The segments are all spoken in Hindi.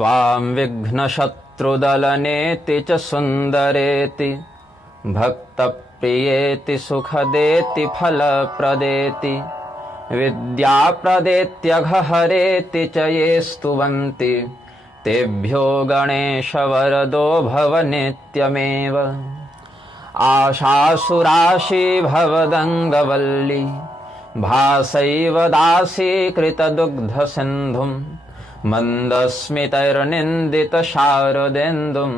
त्वां विघ्नशत्रुदलनेति च सुन्दरेति भक्तप्रियेति सुखदेति फलप्रदेति विद्याप्रदेत्यघहरेति च ये स्तुवन्ति तेभ्यो गणेशवरदो भव नित्यमेव। आशासुराशी भवदङ्गवल्ली भासैव दासीकृतदुग्धसिन्धुं मन्दस्मितैर्निन्दितशारदेन्दुं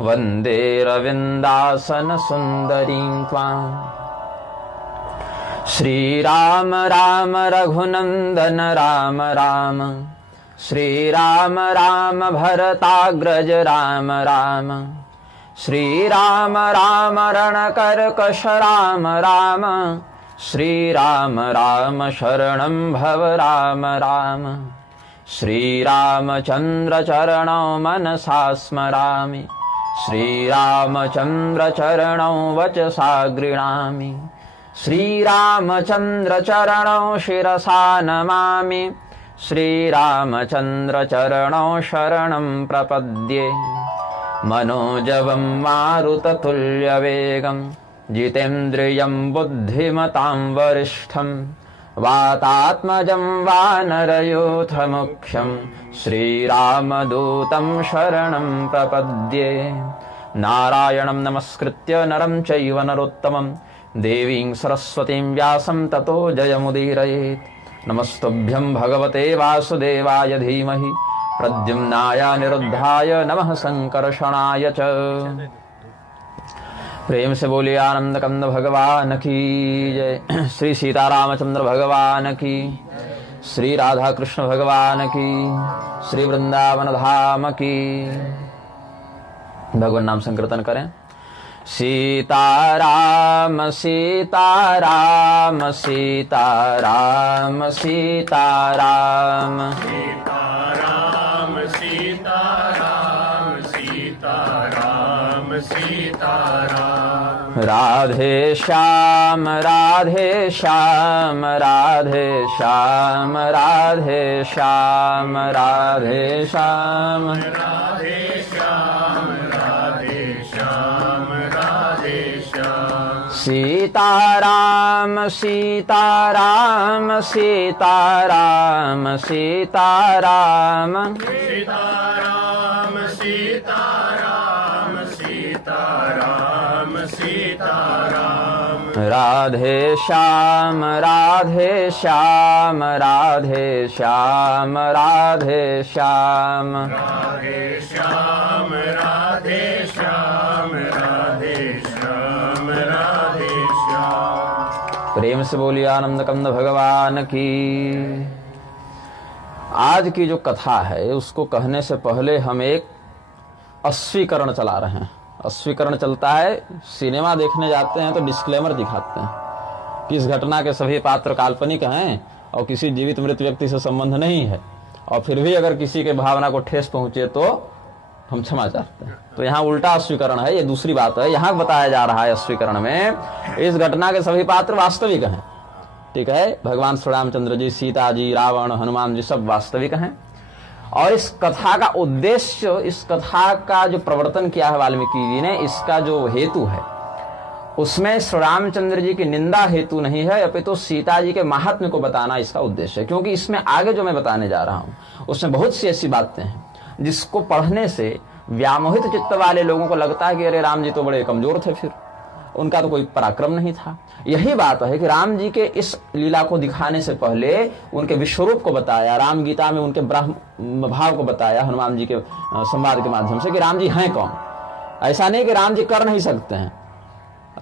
वन्दे रविन्दासनसुन्दरीं त्वाम्। श्रीराम राम रघुनन्दन राम राम श्रीराम राम भरताग्रज राम राम श्रीराम राम रणकर्कश राम राम श्रीराम राम शरणं भव राम राम। श्रीरामचन्द्र चरणौ मनसा स्मरामि श्रीरामचन्द्र चरणौ वचसा गृह्णामि श्रीरामचन्द्र चरणौ शिरसा नमामि श्रीरामचन्द्र चरणौ शरणं प्रपद्ये। मनोजवं मारुततुल्यवेगं जितेन्द्रियं बुद्धिमतां वरिष्ठं वातात्मजं वानरयूथमुख्यं श्रीरामदूतं शरणं प्रपद्ये। नारायणं नमस्कृत्य नरं चैव नरोत्तमं देवीं सरस्वतीं व्यासं ततो जयमुदीरयेत्। नमस्तुभ्यं भगवते वासुदेवाय धीमहि प्रद्युम्नाय निरुद्धाय नमः संकर्षणाय च। प्रेम से बोलिए आनंद कंद भगवान की जय। श्री सीतारामचंद्र भगवान की, श्री राधा कृष्ण भगवान की, श्री वृंदावन धाम की। भगवान नाम संकीर्तन करें। सीताराम सीताराम सीताराम सीताराम सीताराम सीताराम सीताराम सीताराम। राधे श्याम राधे श्याम राधे श्याम राधे श्याम राधे श्याम राधे श्याम राधे श्याम राधे श्याम। सीताराम सीताराम सीताराम सीताराम सीताराम सीताराम सीताराम सीताराम। राधे श्याम राधे श्याम राधे श्याम राधे श्याम राधे श्याम राधे श्याम राधे श्याम राधे श्याम। प्रेम से बोलिए आनंद कंद भगवान की। आज की जो कथा है उसको कहने से पहले हम एक अस्वीकरण चला रहे हैं। अस्वीकरण चलता है, सिनेमा देखने जाते हैं तो डिस्क्लेमर दिखाते हैं कि इस घटना के सभी पात्र काल्पनिक हैं और किसी जीवित मृत व्यक्ति से संबंध नहीं है, और फिर भी अगर किसी के भावना को ठेस पहुंचे तो हम क्षमा चाहते हैं। तो यहाँ उल्टा अस्वीकरण है, ये दूसरी बात है। यहाँ बताया जा रहा है अस्वीकरण में इस घटना के सभी पात्र वास्तविक हैं, ठीक है। भगवान श्री रामचंद्र जी, सीता जी, रावण, हनुमान जी सब वास्तविक हैं। और इस कथा का उद्देश्य, इस कथा का जो प्रवर्तन किया है वाल्मीकि जी ने, इसका जो हेतु है उसमें श्री रामचंद्र जी की निंदा हेतु नहीं है, अपितु तो सीता जी के महात्म्य को बताना इसका उद्देश्य है। क्योंकि इसमें आगे जो मैं बताने जा रहा हूँ उसमें बहुत सी ऐसी बातें हैं जिसको पढ़ने से व्यामोहित चित्त वाले लोगों को लगता है कि अरे राम जी तो बड़े कमजोर थे, फिर उनका तो कोई पराक्रम नहीं था। यही बात है कि राम जी के इस लीला को दिखाने से पहले उनके विश्वरूप को बताया, राम गीता में उनके ब्रह्म भाव को बताया हनुमान जी के संवाद के माध्यम से कि राम जी हैं कौन। ऐसा नहीं कि राम जी कर नहीं सकते हैं,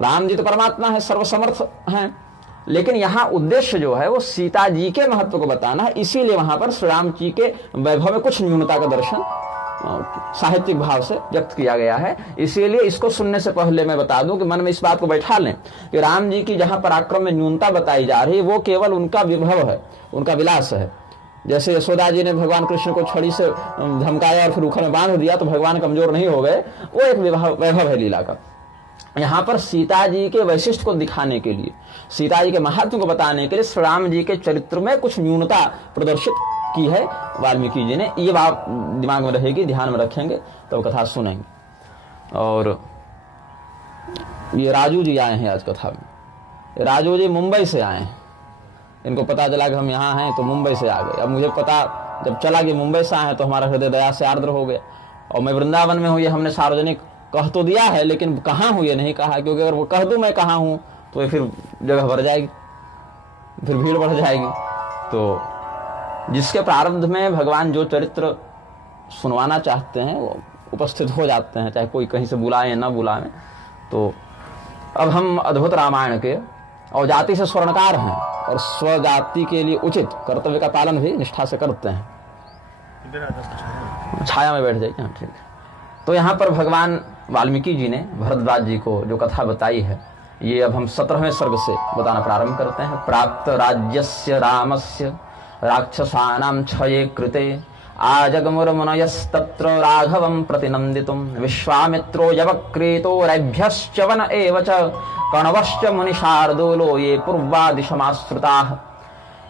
राम जी तो परमात्मा है, सर्वसमर्थ हैं, लेकिन यहाँ उद्देश्य जो है वो सीता जी के महत्व को बताना है। इसीलिए वहां पर श्री राम जी के वैभव में कुछ न्यूनता का दर्शन साहित्यिक भाव से व्यक्त किया गया है। इसीलिए इसको सुनने से पहले मैं बता दूं कि मन में इस बात को बैठा लें कि राम जी की जहां पराक्रम में न्यूनता बताई जा रही है वो केवल उनका विभव है, उनका विलास है। जैसे यशोदा जी ने भगवान कृष्ण को छड़ी से धमकाया और फिर उखल में बांध दिया तो भगवान कमजोर नहीं हो गए, वो एक वैभव है लीला का। यहाँ पर सीता जी के वैशिष्ट को दिखाने के लिए, सीता जी के महत्व को बताने के लिए श्री राम जी के चरित्र में कुछ न्यूनता प्रदर्शित की है वाल्मीकि जी ने, ये बात दिमाग में रहेगी, ध्यान में रखेंगे तब कथा सुनेंगे। और ये राजू जी आए हैं आज कथा में। राजू जी मुंबई से आए हैं, इनको पता चला कि हम यहाँ हैं तो मुंबई से आ गए। अब मुझे पता जब चला कि मुंबई से आए हैं तो हमारा हृदय दया से आर्द्र हो गया। और मैं वृंदावन में हूँ, ये हमने सार्वजनिक कह तो दिया है, लेकिन कहाँ हूँ ये नहीं कहा, क्योंकि अगर वो कह दूँ मैं कहाँ हूँ तो ये फिर जगह भर जाएगी, फिर भीड़ बढ़ जाएगी। तो जिसके प्रारब्ध में भगवान जो चरित्र सुनवाना चाहते हैं वो उपस्थित हो जाते हैं, चाहे कोई कहीं से बुलाए या ना बुलाए। तो अब हम अद्भुत रामायण के और जाति से स्वर्णकार हैं और स्वजाति के लिए उचित कर्तव्य का पालन भी निष्ठा से करते हैं। छाया में बैठ जाइए, हाँ ठीक है। तो यहाँ पर भगवान वाल्मीकि जी ने भरद्वाज जी को जो कथा बताई है, ये अब हम 17वें सर्ग से बताना प्रारंभ करते हैं। प्राप्त राज्यस्य रामस्य राक्षसानां क्षये कृते आजगमुर्मुनयस्तत्र राघवं प्रतिनन्दितुं विश्वामित्रो यवक्रीतो रैभ्यश्च वन एव च कण्वश्च मुनिशार्दूलो ये पूर्वादिशमाश्रिताः।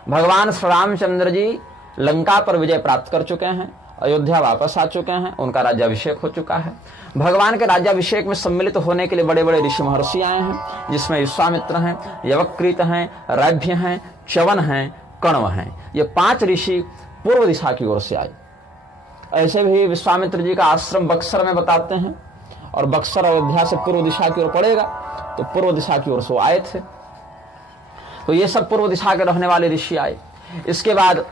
भगवान श्री रामचंद्र जी लंका पर विजय प्राप्त कर चुके हैं, अयोध्या वापस आ चुके हैं, उनका राज्याभिषेक हो चुका है। भगवान के राज्याभिषेक में सम्मिलित होने के लिए बड़े बड़े ऋषि महर्षि आए हैं, जिसमें विश्वामित्र हैं, यवक्रीत हैं, रैभ्य हैं, च्यवन हैं, कण्व हैं। ये 5 ऋषि पूर्व दिशा की ओर से आए। ऐसे भी विश्वामित्र जी का आश्रम बक्सर में बताते हैं, और बक्सर अयोध्या से पूर्व दिशा की ओर पड़ेगा, तो पूर्व दिशा की ओर से आए थे। तो ये सब पूर्व दिशा के रहने वाले ऋषि आए। इसके बाद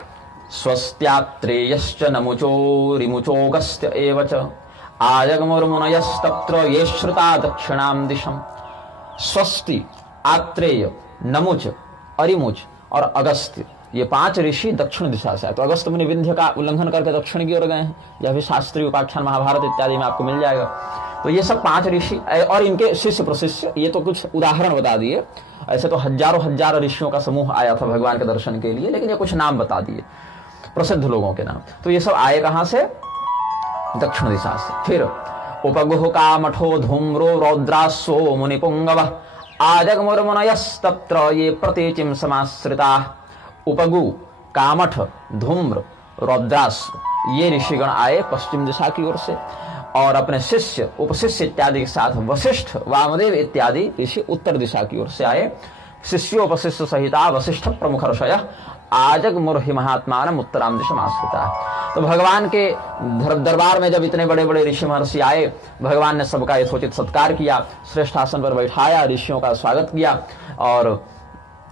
स्वस्त्यात्रेयश्च नमुचो रिमुचोगस्त्य एव च आजगमुर्मुनयस्तत्र ये श्रुता दक्षिणां दिशम। स्वस्ति, आत्रेय, नमुच, अरिमुच और अगस्त्य, ये 5 ऋषि दक्षिण दिशा से आए। तो अगस्त मुनि विंध्य का उल्लंघन करके दक्षिण की ओर गए हैं। यह भी शास्त्रीय उपाख्यान महाभारत इत्यादि में आपको मिल जाएगा। तो ये सब 5 ऋषि और इनके शिष्य प्रशिष्य, ये तो कुछ उदाहरण बता दिए। ऐसे तो हजारों ऋषियों का समूह आया था भगवान के दर्शन के लिए, लेकिन ये कुछ नाम बता दिए प्रसिद्ध लोगों के नाम। तो ये सब आए कहां से? दक्षिण दिशा से। फिर उपगुह का मठो धूम्रो रौद्रासो मुनिपुंगव आजगमुर्मुनयस्तत्र ये प्रतीचिम समाश्रिता। उपगु, कामठ, धूम्र, रौद्रास, ये ऋषिगण आए पश्चिम दिशा की ओर से, और अपने शिष्य, उपशिष्य इत्यादि के साथ वशिष्ठ, वामदेव इत्यादि ऋषि उत्तर दिशा की ओर से आए। शिष्योपशिष्य सहिता वशिष्ठ प्रमुख ऋषय आजगमुर्हि महात्मानम उत्तराम दिशम आश्रिता। तो भगवान के दरबार में जब इतने बड़े बड़े ऋषि महर्षि आए, भगवान ने सबका यथोचित सत्कार किया, श्रेष्ठ आसन पर बैठाया, ऋषियों का स्वागत किया। और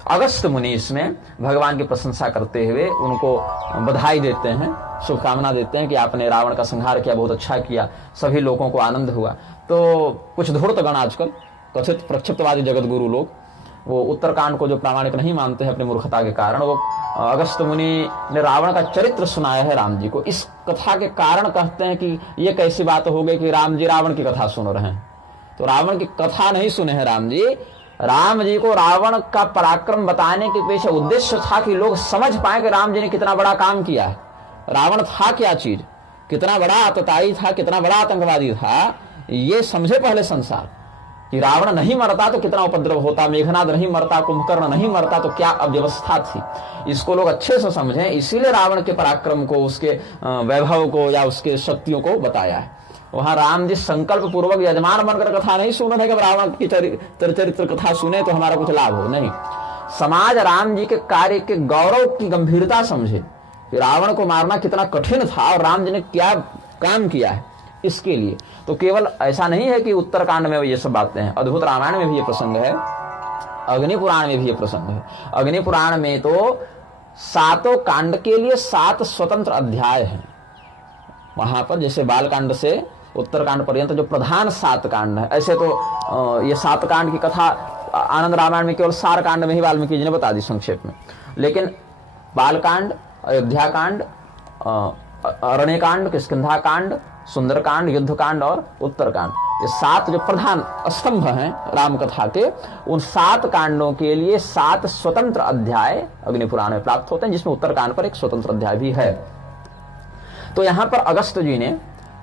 अगस्त मुनि इसमें भगवान की प्रशंसा करते हुए उनको बधाई देते हैं, शुभकामना देते हैं कि आपने रावण का संहार किया, बहुत अच्छा किया, सभी लोगों को आनंद हुआ। तो कुछ धूर्तगण आजकल कथित प्रक्षिप्तवादी जगत गुरु लोग, वो उत्तरकांड को जो प्रामाणिक नहीं मानते हैं अपनी मूर्खता के कारण, वो अगस्त मुनि ने रावण का चरित्र सुनाया है राम जी को। इस कथा के कारण कहते हैं कि ये कैसी बात हो गई कि राम जी रावण की कथा सुन रहे हैं। तो रावण की कथा नहीं सुने हैं राम जी। राम जी को रावण का पराक्रम बताने के पीछे उद्देश्य था कि लोग समझ पाए कि राम जी ने कितना बड़ा काम किया है। रावण था क्या चीज, कितना बड़ा आतताई था, कितना बड़ा आतंकवादी था, ये समझे पहले संसार कि रावण नहीं मरता तो कितना उपद्रव होता, मेघनाद नहीं मरता, कुंभकर्ण नहीं मरता तो क्या अव्यवस्था थी। इसको लोग अच्छे से समझें, इसीलिए रावण के पराक्रम को, उसके वैभव को या उसके शक्तियों को बताया है। वहां राम जी संकल्प पूर्वक यजमान बनकर कथा नहीं सुन रहे कि रावण की चरित्र कथा सुने तो हमारा कुछ लाभ हो, नहीं। समाज राम जी के कार्य के गौरव की गंभीरता समझे कि रावण को मारना कितना कठिन था और राम जी ने क्या काम किया है, इसके लिए। तो केवल ऐसा नहीं है कि उत्तरकांड में ये सब बातें हैं, अद्भुत रामायण में भी ये प्रसंग है, अग्नि पुराण में भी ये प्रसंग है। अग्नि पुराण में तो 7 कांड के लिए 7 स्वतंत्र अध्याय हैं। वहां पर जैसे बालकांड से उत्तरकांड पर्यंत जो प्रधान 7 कांड है, ऐसे तो ये 7 कांड की कथा आनंद रामायण में केवल 4 कांड में ही वाल्मीकि जी ने बता दी संक्षेप में। लेकिन बालकांड, अयोध्या कांड, अरण्यकांड, किष्किंधा कांड, सुंदरकांड, युद्धकांड और उत्तरकांड, ये 7 जो प्रधान स्तंभ हैं राम कथा के, उन 7 कांडों के लिए 7 स्वतंत्र अध्याय अग्नि पुराण में प्राप्त होते हैं, जिसमें उत्तरकांड पर एक स्वतंत्र अध्याय भी है। तो यहां पर अगस्त जी ने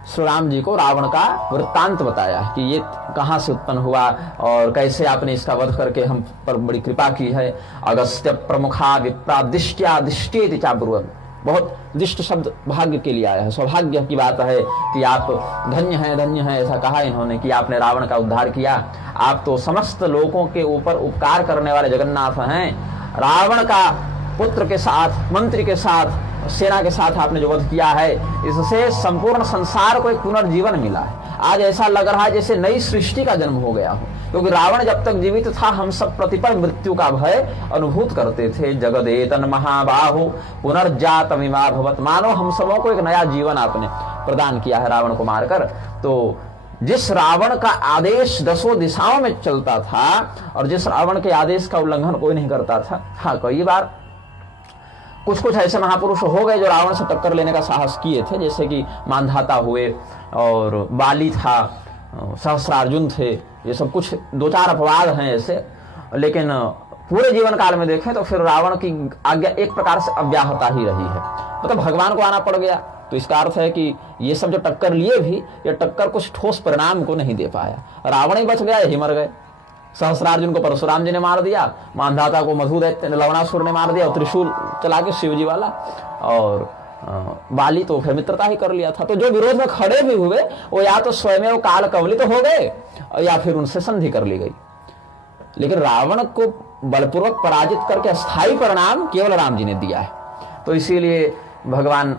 श्री राम जी को रावण का वृत्तांत बताया कि ये कहां से उत्पन्न हुआ और कैसे आपने इसका वध करके हम पर बड़ी कृपा की है। अगस्त्य प्रमुखा विप्रादिष्ट्या दिष्टेति चाब्रुवन्, बहुत दिष्ट शब्द भाग्य के लिए आया है। सौभाग्य की बात है कि आप धन्य हैं, ऐसा कहा इन्होंने कि आपने रावण का उद्धार किया। आप तो समस्त लोगों के ऊपर उपकार करने वाले जगन्नाथ हैं। रावण का पुत्र के साथ, मंत्री के साथ, सेना के साथ आपने जो वध किया है, इससे संपूर्ण संसार को एक पुनर्जीवन मिला है। आज ऐसा लग रहा है जैसे नई सृष्टि का जन्म हो गया हो, क्योंकि रावण जब तक जीवित था हम सब प्रतिपल मृत्यु का भय अनुभूत करते थे। जगदेतन महाबाहो पुनर्जातमिमा भवत, मानो हम सबों को एक नया जीवन आपने प्रदान किया है रावण को मारकर। तो जिस रावण का आदेश दसों दिशाओं में चलता था और जिस रावण के आदेश का उल्लंघन कोई नहीं करता था, हाँ कई बार कुछ ऐसे महापुरुष हो गए जो रावण से टक्कर लेने का साहस किए थे, जैसे कि मानधाता हुए और बाली था, सहस्रार्जुन थे, ये सब कुछ दो चार अपवाद हैं ऐसे। लेकिन पूरे जीवन काल में देखें तो फिर रावण की आज्ञा एक प्रकार से अव्याहता ही रही है, मतलब भगवान को आना पड़ गया। तो इसका अर्थ है कि ये सब जो टक्कर लिए भी, ये टक्कर कुछ ठोस परिणाम को नहीं दे पाया। रावण ही बच गया, यही मर गए। सहस्रार्जुन को परशुराम जी ने मार दिया, मानधाता को मधु दैत्य लवणासुर ने मार दिया, और त्रिशूल चला के शिव जी वाला, और बाली तो फिर मित्रता ही कर लिया था। तो जो विरोध में खड़े भी हुए वो या तो स्वयं काल कवलित तो हो गए या फिर उनसे संधि कर ली गई। लेकिन रावण को बलपूर्वक पराजित करके स्थायी परिणाम केवल राम जी ने दिया है। तो इसीलिए भगवान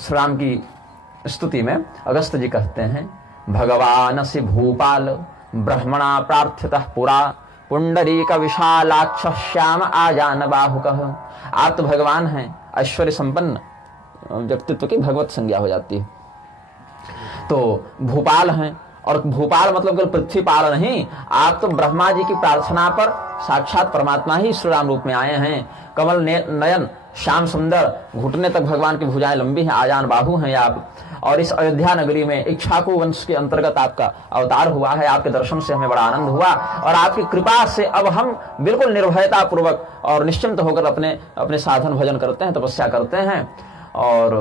श्री राम की स्तुति में अगस्त जी कहते हैं, भगवान से भूपाल ब्रह्मणा प्रार्थ्यतः पुरा पुंडरीक विशालाक्ष श्याम आजान बाहुकः। आप तो भगवान हैं, ऐश्वर्य संपन्न व्यक्तित्व की भगवत संज्ञा हो जाती है। तो भूपाल हैं, और भूपाल मतलब केवल पृथ्वीपाल नहीं, आप तो ब्रह्मा जी की प्रार्थना पर साक्षात परमात्मा ही श्री राम रूप में आए हैं। कमल नयन, श्याम सुंदर, घुटने तक भगवान की भुजाएं लंबी हैं, आजान बाहु हैं आप। और इस अयोध्या नगरी में इक्ष्वाकु वंश के अंतर्गत आपका अवतार हुआ है। आपके दर्शन से हमें बड़ा आनंद हुआ, और आपकी कृपा से अब हम बिल्कुल निर्भयता पूर्वक और निश्चिंत होकर अपने साधन भजन करते हैं, तपस्या करते हैं। और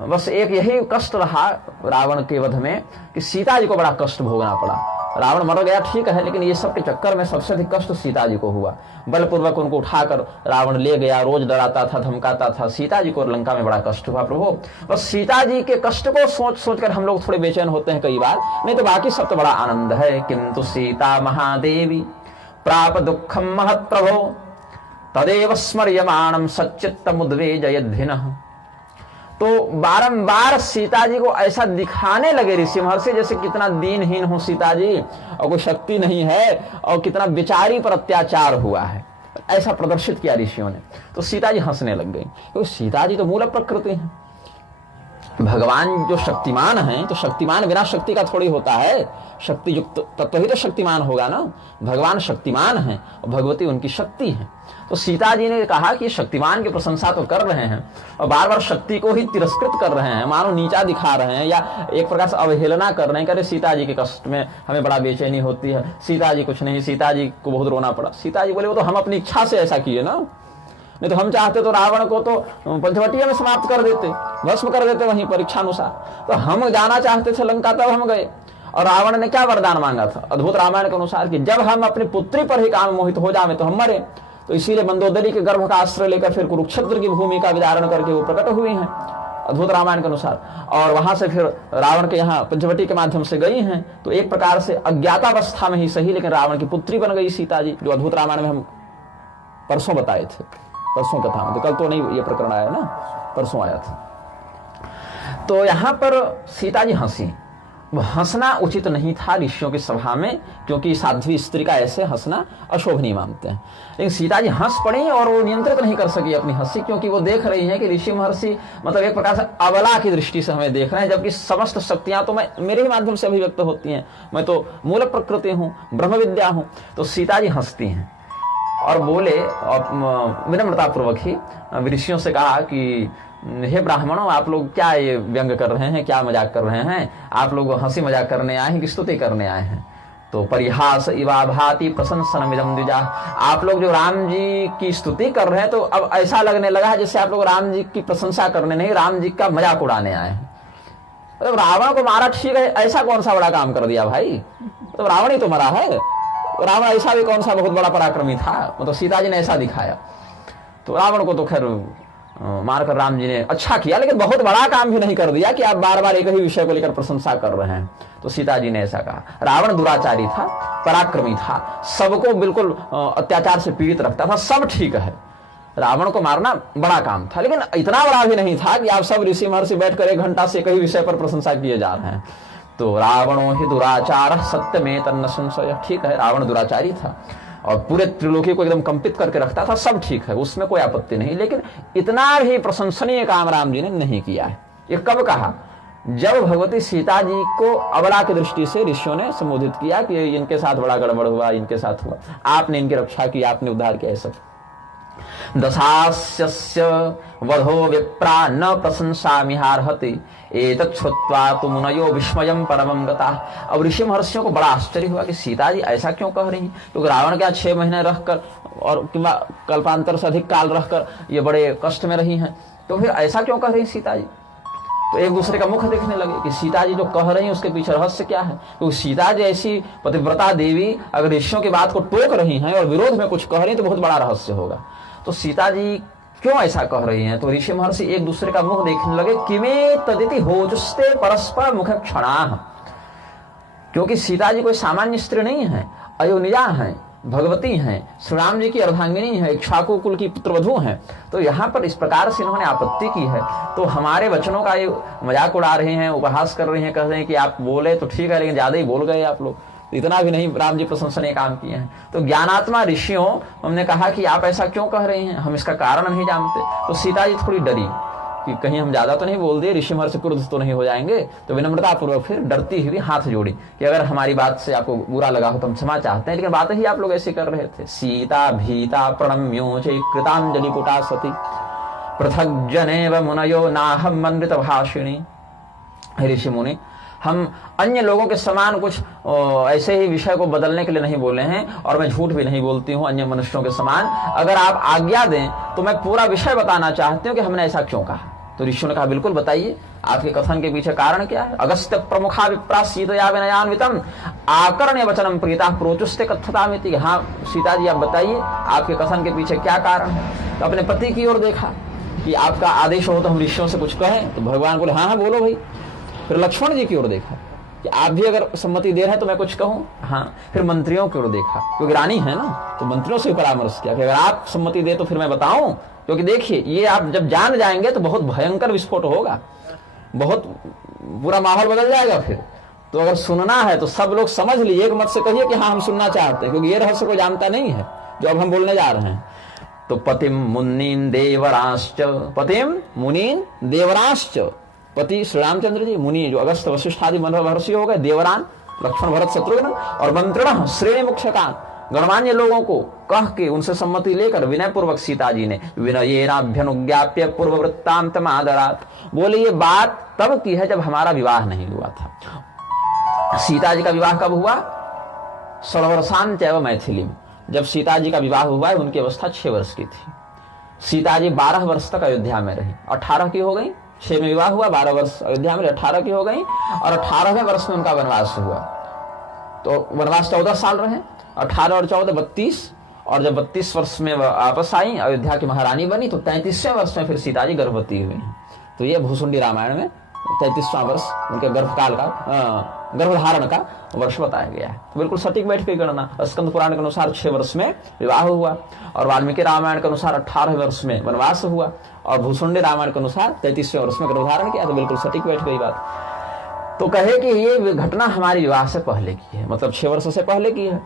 बस एक यही कष्ट रहा रावण के वध में कि सीता जी को बड़ा कष्ट भोगना पड़ा। रावण मर गया ठीक है, लेकिन ये सब के चक्कर में सबसे अधिक कष्ट सीता जी को हुआ। बलपूर्वक उनको उठाकर रावण ले गया, रोज डराता था, धमकाता था। सीता जी को लंका में बड़ा कष्ट हुआ। प्रभु, बस सीता जी के कष्ट को सोच कर हम लोग थोड़े बेचैन होते हैं कई बार, नहीं तो बाकी सब तो बड़ा आनंद है। किंतु सीता महादेवी प्राप दुखम महत प्रभो तदेव स्मर्यमाणम सच्चित्तमुद्वेजयद्भिनः। तो बारंबार सीता जी को ऐसा दिखाने लगे ऋषि महर्षि जैसे कितना दीनहीन हो सीता जी, और कोई शक्ति नहीं है, और कितना बेचारी पर अत्याचार हुआ है, ऐसा प्रदर्शित किया ऋषियों ने। तो सीता जी हंसने लग गई, क्योंकि सीता जी तो मूल प्रकृति है। भगवान जो शक्तिमान है, तो शक्तिमान बिना शक्ति का थोड़ी होता है। शक्ति युक्त तत्व ही तो शक्तिमान होगा ना। भगवान शक्तिमान है और भगवती उनकी शक्ति है। तो सीता जी ने कहा कि शक्तिमान की प्रशंसा तो कर रहे हैं और बार बार शक्ति को ही तिरस्कृत कर रहे हैं, मानो नीचा दिखा रहे हैं, या एक प्रकार से अवहेलना कर रहे हैं। करे सीता जी के कष्ट में हमें बड़ा बेचैनी होती है, सीता जी कुछ नहीं, सीता जी को बहुत रोना पड़ा। सीता जी बोले वो तो हम अपनी इच्छा से ऐसा किए ना, नहीं तो हम चाहते तो रावण को तो पंचवटिया में समाप्त कर देते, भस्म कर देते वहीं परीक्षानुसार। तो हम जाना चाहते थे लंका, तब हम गए। और रावण ने क्या वरदान मांगा था अद्भुत रामायण के अनुसार कि जब हम अपनी पुत्री पर ही काम मोहित हो जावे तो हम मरे। तो इसीलिए मंदोदरी के गर्भ का आश्रय लेकर फिर कुरुक्षेत्र की भूमि का विदारण करके वो प्रकट हुए हैं अद्भुत रामायण के अनुसार, और वहां से फिर रावण के यहाँ पंचवटी के माध्यम से गई हैं। तो एक प्रकार से अज्ञातावस्था में ही सही, लेकिन रावण की पुत्री बन गई सीता जी, जो अद्भुत रामायण में हम परसों बताए थे, परसों कथा में, तो कल तो नहीं ये प्रकरण आया ना, परसों आया था। तो यहां पर सीता जी हंसी। हंसना उचित नहीं था ऋषियों की सभा में, क्योंकि साध्वी स्त्री का ऐसे हंसना अशोभनीय मानते हैं। लेकिन सीता जी हंस पड़ी और वो नियंत्रित नहीं कर सकी अपनी हंसी, क्योंकि वो देख रही हैं कि ऋषि महर्षि मतलब एक प्रकार से अबला की दृष्टि से हमें देख रहे हैं, जबकि समस्त शक्तियां तो मेरे ही माध्यम से अभिव्यक्त होती हैं। मैं तो मूल प्रकृति हूँ, ब्रह्म विद्या हूँ। तो सीता जी हंसती हैं और बोले, और विनम्रता पूर्वक ही ऋषियों से कहा कि हे ब्राह्मणों, आप लोग क्या ये व्यंग कर रहे हैं, क्या मजाक कर रहे हैं? आप लोग हंसी मजाक करने आए हैं कि स्तुति करने आए हैं? तो परिहास इवा भाति प्रशंसनमिदं द्विजा। आप लोग जो राम जी की स्तुति कर रहे हैं, तो अब ऐसा लगने लगा है जैसे आप लोग राम जी की प्रशंसा करने नहीं, राम जी का मजाक उड़ाने आए हैं। तो रावण को मारा ठीक है, ऐसा कौन सा बड़ा काम कर दिया भाई? तो रावण ही तो मरा है, रावण ऐसा भी कौन सा बहुत बड़ा पराक्रमी था? मतलब सीता जी ने ऐसा दिखाया। तो रावण को तो खैर मारकर राम जी ने अच्छा किया, लेकिन बहुत बड़ा काम भी नहीं कर दिया कि आप बार बार एक ही विषय को लेकर प्रशंसा कर रहे हैं। तो सीता जी ने ऐसा कहा, रावण दुराचारी था, पराक्रमी था, सबको बिल्कुल अत्याचार से पीड़ित रखता था, सब ठीक है, रावण को मारना बड़ा काम था, लेकिन इतना बड़ा भी नहीं था कि आप सब ऋषि महर्षि बैठकर 1 घंटा से कई विषय पर प्रशंसा किए जा रहे हैं। तो रावणो ही दुराचार सत्य में तन्न संशय, ठीक है, रावण दुराचारी था और पूरे त्रिलोकी को एकदम कंपित करके रखता था, सब ठीक है, उसमें कोई आपत्ति नहीं, लेकिन इतना भी प्रशंसनीय काम राम जी ने नहीं किया है। ये कब कहा? जब भगवती सीता जी को अबला की दृष्टि से ऋषियों ने संबोधित किया कि इनके साथ बड़ा गड़बड़ हुआ, इनके साथ हुआ, आपने इनकी रक्षा की, आपने उद्धार किया, सब। दशास्यस्य वधो विप्रा न प्रशंसामिहार्हति एतत् श्रुत्वा तु मुनयो विस्मयं परमं गताः। अब ऋषि महर्षियों को बड़ा आश्चर्य हुआ कि सीता जी ऐसा क्यों कह रही हैं, क्योंकि रावण क्या 6 महीने रहकर और किंवा कल्पांतर से अधिक काल रहकर ये बड़े कष्ट में रही हैं, तो फिर ऐसा क्यों कह रही सीता जी? तो एक दूसरे का मुख देखने लगे कि सीता जी जो कह रही हैं उसके पीछे रहस्य क्या है, क्योंकि सीता जी ऐसी पतिव्रता देवी अगर ऋषियों की बात को टोक रही हैं और विरोध में कुछ कह रही हैं तो बहुत बड़ा रहस्य होगा। तो सीता जी क्यों ऐसा कह रही हैं? तो ऋषि महर्षि एक दूसरे का मुख देखने लगे, किमे तदिति होजुस्ते परस्पर मुख क्षणाः, क्योंकि सीता जी कोई सामान्य स्त्री नहीं है, अयोनिजा है, भगवती हैं, श्री राम जी की अर्धांगिनी है, इक्ष्वाकु कुल की पुत्रवधू हैं। तो यहाँ पर इस प्रकार से इन्होंने आपत्ति की है, तो हमारे वचनों का ये मजाक उड़ा रहे हैं, उपहास कर रहे हैं, कह रहे हैं कि आप बोले तो ठीक है लेकिन ज्यादा ही बोल गए आप लोग, इतना भी नहीं राम जी प्रशंसनीय काम किए हैं। तो ज्ञानात्मा ऋषियों हमने कहा कि आप ऐसा क्यों कह रहे हैं, हम इसका कारण नहीं जानते। तो सीता जी थोड़ी डरी कि कहीं हम ज्यादा तो नहीं बोल दिए, ऋषि महर्षि क्रुद्ध तो नहीं हो जाएंगे। तो विनम्रता पूर्वक फिर डरती हुई हाथ जोड़ी कि अगर हमारी बात से आपको बुरा लगा हो तो हम क्षमा चाहते हैं, लेकिन बात ही आप लोग ऐसे कर रहे थे। सीता भीता प्रणम्यो च कृतांजलि कुटा सती पृथक जनेव मुनयो नाहम मन्वित भाषिणी। ऋषि मुनि, हम अन्य लोगों के समान कुछ ऐसे ही विषय को बदलने के लिए नहीं बोले हैं, और मैं झूठ भी नहीं बोलती हूँ अन्य मनुष्यों के समान। अगर आप आज्ञा दें तो मैं पूरा विषय बताना चाहती हूँ कि हमने ऐसा क्यों कहा। तो ऋषियों ने कहा, बिल्कुल बताइए, आपके कथन के पीछे कारण क्या है। अगस्त्य प्रमुखा विप्रा सीतया विनयान्वितम आकर्ण्य वचनम प्रीता प्रोचुस्ते कथतामिति। हाँ सीता जी आप बताइए, आपके कथन के पीछे क्या कारण है। तो अपने पति की ओर देखा कि आपका आदेश हो तो हम ऋषियों से कुछ कहें। तो भगवान बोले, हाँ हाँ बोलो भाई। फिर लक्ष्मण जी की ओर देखा कि आप भी अगर सम्मति दे रहे हैं तो मैं कुछ कहूं। हाँ, फिर मंत्रियों की ओर देखा, क्योंकि रानी है ना, तो मंत्रियों से परामर्श किया कि अगर आप सम्मति दे तो फिर मैं बताऊं, क्योंकि देखिए ये आप जब जान जाएंगे तो बहुत भयंकर विस्फोट होगा, बहुत पूरा माहौल बदल जाएगा। फिर तो अगर सुनना है तो सब लोग समझ लीजिए, एक मत से कहिए कि हाँ हम सुनना चाहते हैं, क्योंकि ये रहस्य को जानता नहीं है जो अब हम बोलने जा रहे हैं। तो पतिम मुनीन देवराश्च, पतिम मुनीन देवराश्च, पति श्री रामचंद्र जी, मुनि जो अगस्त वशिष्ठ आदि महर्षि हो गए, देवरान लक्ष्मण भरत शत्रुघ्न, और मंत्रिण श्रेणी मुख्यकान गणमान्य लोगों को कह के उनसे सम्मति लेकर विनय पूर्वक सीता जी ने विनयेनाभ्यनुज्ञाप्य पूर्व वृत्तांतम आदरात्, बोले ये बात तब की है जब हमारा विवाह नहीं हुआ था। सीता जी का विवाह कब हुआ? 16 वर्षांत मैथिली में। जब सीता जी का विवाह हुआ है उनकी अवस्था 6 वर्ष की थी। सीता जी 12 वर्ष तक अयोध्या में रही, 18 की हो गई, 6 में विवाह हुआ, 12 वर्ष अयोध्या में, 18 की हो गई, और 18वें वर्ष में उनका वनवास हुआ। तो वनवास 14 साल रहे, 18 और 14 32, और जब 32 वर्ष में वापस आई, अयोध्या की महारानी बनी, तो 33वें वर्ष में फिर सीता जी गर्भवती हुई हैं। तो ये भूसुंडी रामायण में 33वां वर्ष उनके गर्भकाल का गर्भधारण का वर्ष बताया गया है। तो बिल्कुल सटीक बैठ के गणना। स्कंद पुराण के अनुसार 6 वर्ष में विवाह हुआ, और वाल्मीकि रामायण के अनुसार 18 वर्ष में वनवास हुआ, और भूसुंडी रामायण के अनुसार 33वें वर्ष में गर्भधारण किया। तो बिल्कुल सटीक बैठ गई बात। तो कहे कि ये घटना हमारी विवाह से पहले की है, मतलब 6 वर्ष से पहले की है।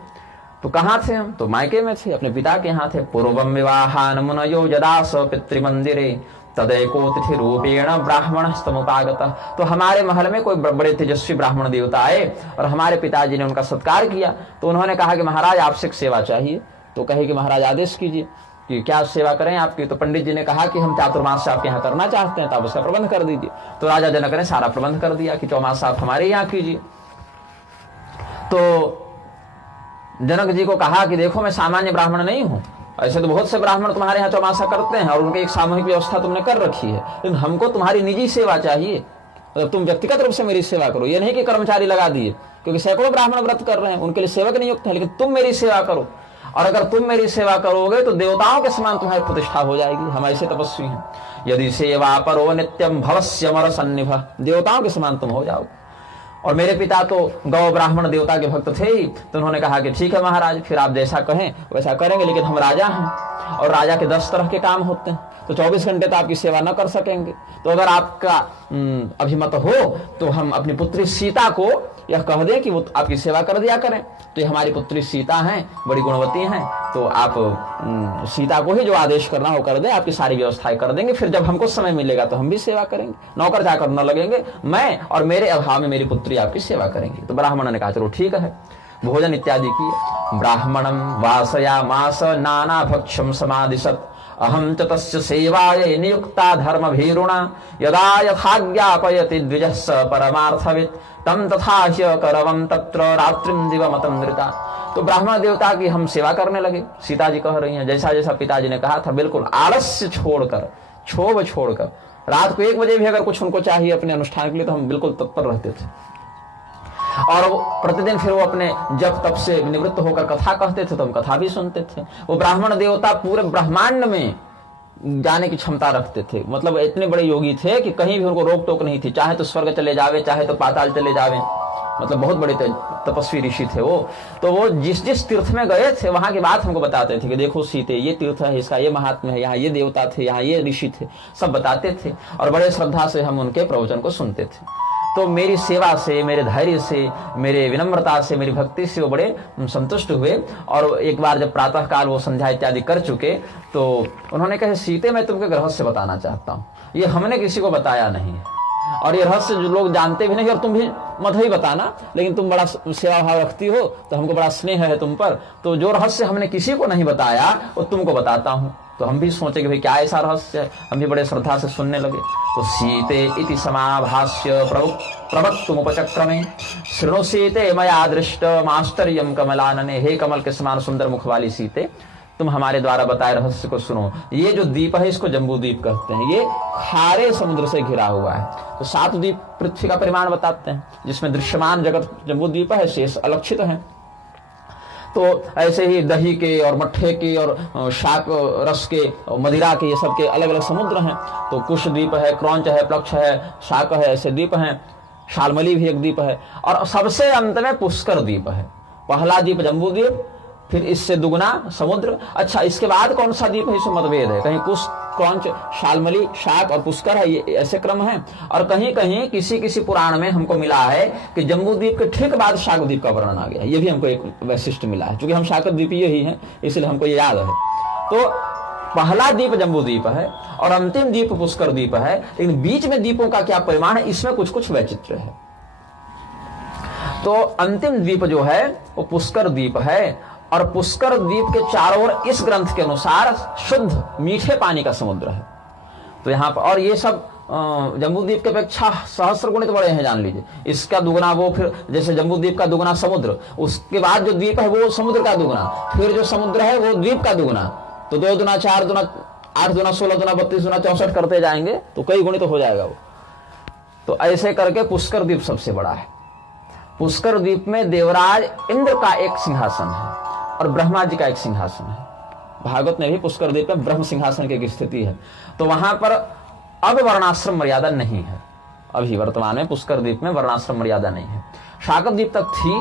तो कहाँ थे हम? तो मायके में थे, अपने पिता के यहाँ थे। पूर्वम विवाहान मुनयो यदा स पितृमंदिरे तदैको तिथि रूपेण ब्राह्मण स्तमुपागत। तो हमारे महल में कोई बड़े तेजस्वी ब्राह्मण देवता आए और हमारे पिताजी ने उनका सत्कार किया। तो उन्होंने कहा कि महाराज आपसे एक सेवा चाहिए। तो कहे कि महाराज आदेश कीजिए कि क्या सेवा करें आपकी। तो पंडित जी ने कहा कि हम चातुर्मास आपके यहाँ करना चाहते हैं, तो आप उसका प्रबंध कर दीजिए। तो राजा जनक ने सारा प्रबंध कर दिया कि चौमास आप हमारे यहाँ कीजिए। तो जनक जी को कहा कि देखो मैं सामान्य ब्राह्मण नहीं हूँ, ऐसे तो बहुत से ब्राह्मण तुम्हारे यहाँ चौमासा करते हैं और उनकी एक सामूहिक व्यवस्था तुमने कर रखी है, लेकिन हमको तुम्हारी निजी सेवा चाहिए। मतलब तुम व्यक्तिगत रूप से मेरी सेवा करो, ये नहीं कि कर्मचारी लगा दिए, क्योंकि सैकड़ों ब्राह्मण व्रत कर रहे हैं, उनके लिए सेवक नियुक्त है, लेकिन तुम मेरी सेवा करो। और अगर तुम मेरी सेवा करोगे तो देवताओं के समान तुम्हारी प्रतिष्ठा हो जाएगी, हम ऐसे तपस्वी हैं। यदि सेवा परो नित्यम भवस्य मर सन्निभ, देवताओं के समान तुम हो जाओगे। और मेरे पिता तो गौ ब्राह्मण देवता के भक्त थे ही, तो उन्होंने कहा कि ठीक है महाराज, फिर आप जैसा कहें वैसा करेंगे, लेकिन हम राजा हैं और राजा के 10 तरह के काम होते हैं, तो 24 घंटे तो आपकी सेवा न कर सकेंगे। तो अगर आपका अभिमत हो तो हम अपनी पुत्री सीता को यह कह दें कि वो आपकी सेवा कर दिया करें। तो ये हमारी पुत्री सीता हैं, बड़ी गुणवती हैं, तो आप सीता को ही जो आदेश करना हो कर दें, आपकी सारी व्यवस्थाएं कर देंगे। फिर जब हमको समय मिलेगा तो हम भी सेवा करेंगे, नौकर जाकर न लगेंगे, मैं और मेरे अभाव में मेरी पुत्री आपकी सेवा करेंगी। तो ब्राह्मण ने कहा चलो ठीक है, भोजन इत्यादि किए। ब्राह्मणम वासयामास नाना भक्षम समादिशत अहम च तस्य सेवायै नियुक्ता धर्म भीरुणा यदा यथाज्ञापयति द्विजः परमार्थवित् तम तथा ह्य करवम तत्र रात्रिम दिवमतम नृता। तो ब्राह्मण देवता की हम सेवा करने लगे। सीता जी कह रही हैं जैसा जैसा पिताजी ने कहा था, बिल्कुल आलस्य छोड़कर, क्षोभ छोड़कर, रात को 1 बजे भी अगर कुछ उनको चाहिए अपने अनुष्ठान के लिए तो हम बिल्कुल तत्पर रहते थे। और वो प्रतिदिन फिर वो अपने जप तप से निवृत्त होकर कथा कहते थे, तो हम कथा भी सुनते थे। वो ब्राह्मण देवता पूरे ब्रह्मांड में जाने की क्षमता रखते थे, मतलब इतने बड़े योगी थे कि कहीं भी उनको रोक टोक नहीं थी, चाहे तो स्वर्ग चले जावे, चाहे तो पाताल चले जावे, मतलब बहुत बड़े तपस्वी ऋषि थे वो। तो वो जिस जिस तीर्थ में गए थे वहां की बात हमको बताते थे कि देखो सीते ये तीर्थ है, इसका ये महात्म्य है, यहाँ ये देवता थे, यहाँ ये ऋषि थे, सब बताते थे और बड़े श्रद्धा से हम उनके प्रवचन को सुनते थे। तो मेरी सेवा से, मेरे धैर्य से, मेरे विनम्रता से, मेरी भक्ति से वो बड़े संतुष्ट हुए। और एक बार जब प्रातः काल वो संध्या इत्यादि कर चुके तो उन्होंने कहा सीते मैं तुमको एक रहस्य बताना चाहता हूँ, ये हमने किसी को बताया नहीं है और ये रहस्य जो लोग जानते भी नहीं, और तुम भी मत ही बताना, लेकिन तुम बड़ा सेवा भाव रखती हो तो हमको बड़ा स्नेह है तुम पर, तो जो रहस्य हमने किसी को नहीं बताया वो तुमको बताता हूँ। तो हम भी सोचे कि भाई क्या ऐसा रहस्य है, हम भी बड़े श्रद्धा से सुनने लगे। तो सीते इति समाभाष्य प्रवक्तुमुपचक्रमे शृणु सीते मया दृष्ट माश्चर्यम कमलानने। हे कमल के समान सुंदर मुख वाली सीते, तुम हमारे द्वारा बताए रहस्य को सुनो। ये जो द्वीप है इसको जम्बू द्वीप कहते हैं, ये खारे समुद्र से घिरा हुआ है। तो 7 द्वीप पृथ्वी का परिमाण बताते हैं, जिसमें दृश्यमान जगत जम्बू द्वीप है, शेष अलक्षित है। तो ऐसे ही दही के और मट्ठे के और शाक रस के, मदिरा के, ये सब के अलग अलग समुद्र हैं। तो कुश द्वीप है, क्रौंच है, प्लक्ष है, शाक है, ऐसे द्वीप हैं। शालमली भी एक द्वीप है और सबसे अंत में पुष्कर द्वीप है। पहला द्वीप जम्बू द्वीप, फिर इससे दुगना समुद्र। अच्छा, इसके बाद कौन सा द्वीप है इसमें मतभेद है, कहीं कुश, क्रौंच, शालमली, शाक और पुष्कर है, ये ऐसे क्रम है। और कहीं कहीं किसी किसी पुराण में हमको मिला है कि जम्बू द्वीप के ठीक बाद शाक द्वीप का वर्णन आ गया, ये भी हमको एक वैशिष्ट मिला है। क्योंकि हम शाक द्वीपीय ही हैं इसलिए हमको ये याद है। तो पहला द्वीप जम्बू द्वीप है और अंतिम द्वीप पुष्कर द्वीप है, लेकिन बीच में द्वीपों का क्या परिमाण है इसमें कुछ कुछ वैचित्र है। तो अंतिम द्वीप जो है वो पुष्कर द्वीप है और पुष्कर द्वीप के चारों ओर इस ग्रंथ के अनुसार शुद्ध मीठे पानी का समुद्र है। तो यहाँ पर, और ये सब जम्बू द्वीप के अपेक्षा सहस्र गुणित बड़े हैं, जान लीजिए। इसका दुगना वो, फिर जैसे जम्बू द्वीप का दुगना समुद्र, उसके बाद जो द्वीप है वो समुद्र का दुगना, फिर जो समुद्र है वो द्वीप का दुगना। तो 2 दुना 4 दुना 8 दुना 16 दुना 32 दुना 64 करते जाएंगे तो कई गुणित हो जाएगा वो। तो ऐसे करके पुष्कर द्वीप सबसे बड़ा है। पुष्कर द्वीप में देवराज इंद्र का एक सिंहासन है और ब्रह्मा जी का एक सिंहासन है। भागवत में भी पुष्कर द्वीप में ब्रह्म सिंहासन की एक स्थिति है। तो वहां पर अब वर्णाश्रम मर्यादा नहीं है, अभी वर्तमान में पुष्कर द्वीप में वर्णाश्रम मर्यादा नहीं है। शाकत द्वीप तक थी,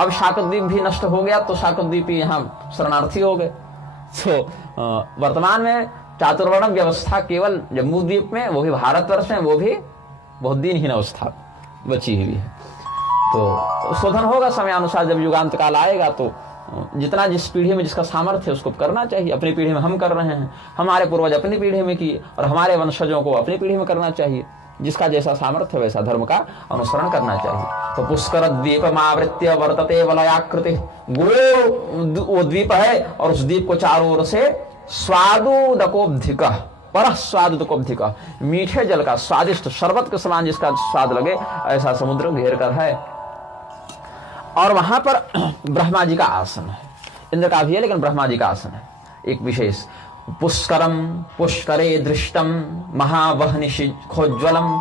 अब शाकत द्वीप भी नष्ट हो गया तो शाकत द्वीप यहाँ शरणार्थी हो गए। तो वर्तमान में चातुर्वर्णम व्यवस्था केवल जम्बू द्वीप में, वो भी भारतवर्ष में, वो भी बहुत दिनहीन अवस्था बची हुई है। तो शोधन होगा समयानुसार, जब युगांत काल आएगा तो जितना जिस पीढ़ी में जिसका सामर्थ्य है उसको करना चाहिए। अपनी पीढ़ी में हम कर रहे हैं, हमारे पूर्वज अपनी पीढ़ी में किए और हमारे वंशजों को अपनी पीढ़ी में करना चाहिए। जिसका जैसा सामर्थ्य वैसा धर्म का अनुसरण करना चाहिए। तो पुष्कर द्वीपमावृत्य वर्तते वलयाकृति, वो द्वीप है और उस द्वीप को चारों ओर से स्वादुदकोब्धिक, पर स्वादुदकोब्धिक, मीठे जल का स्वादिष्ट शरबत के समान जिसका स्वाद लगे ऐसा समुद्र घेर कर है। और वहां पर ब्रह्मा जी का आसन है, इंद्र का भी है लेकिन ब्रह्मा जी का आसन है एक विशेष। पुष्करम पुष्करे दृष्टम महावहनिशोज्वलम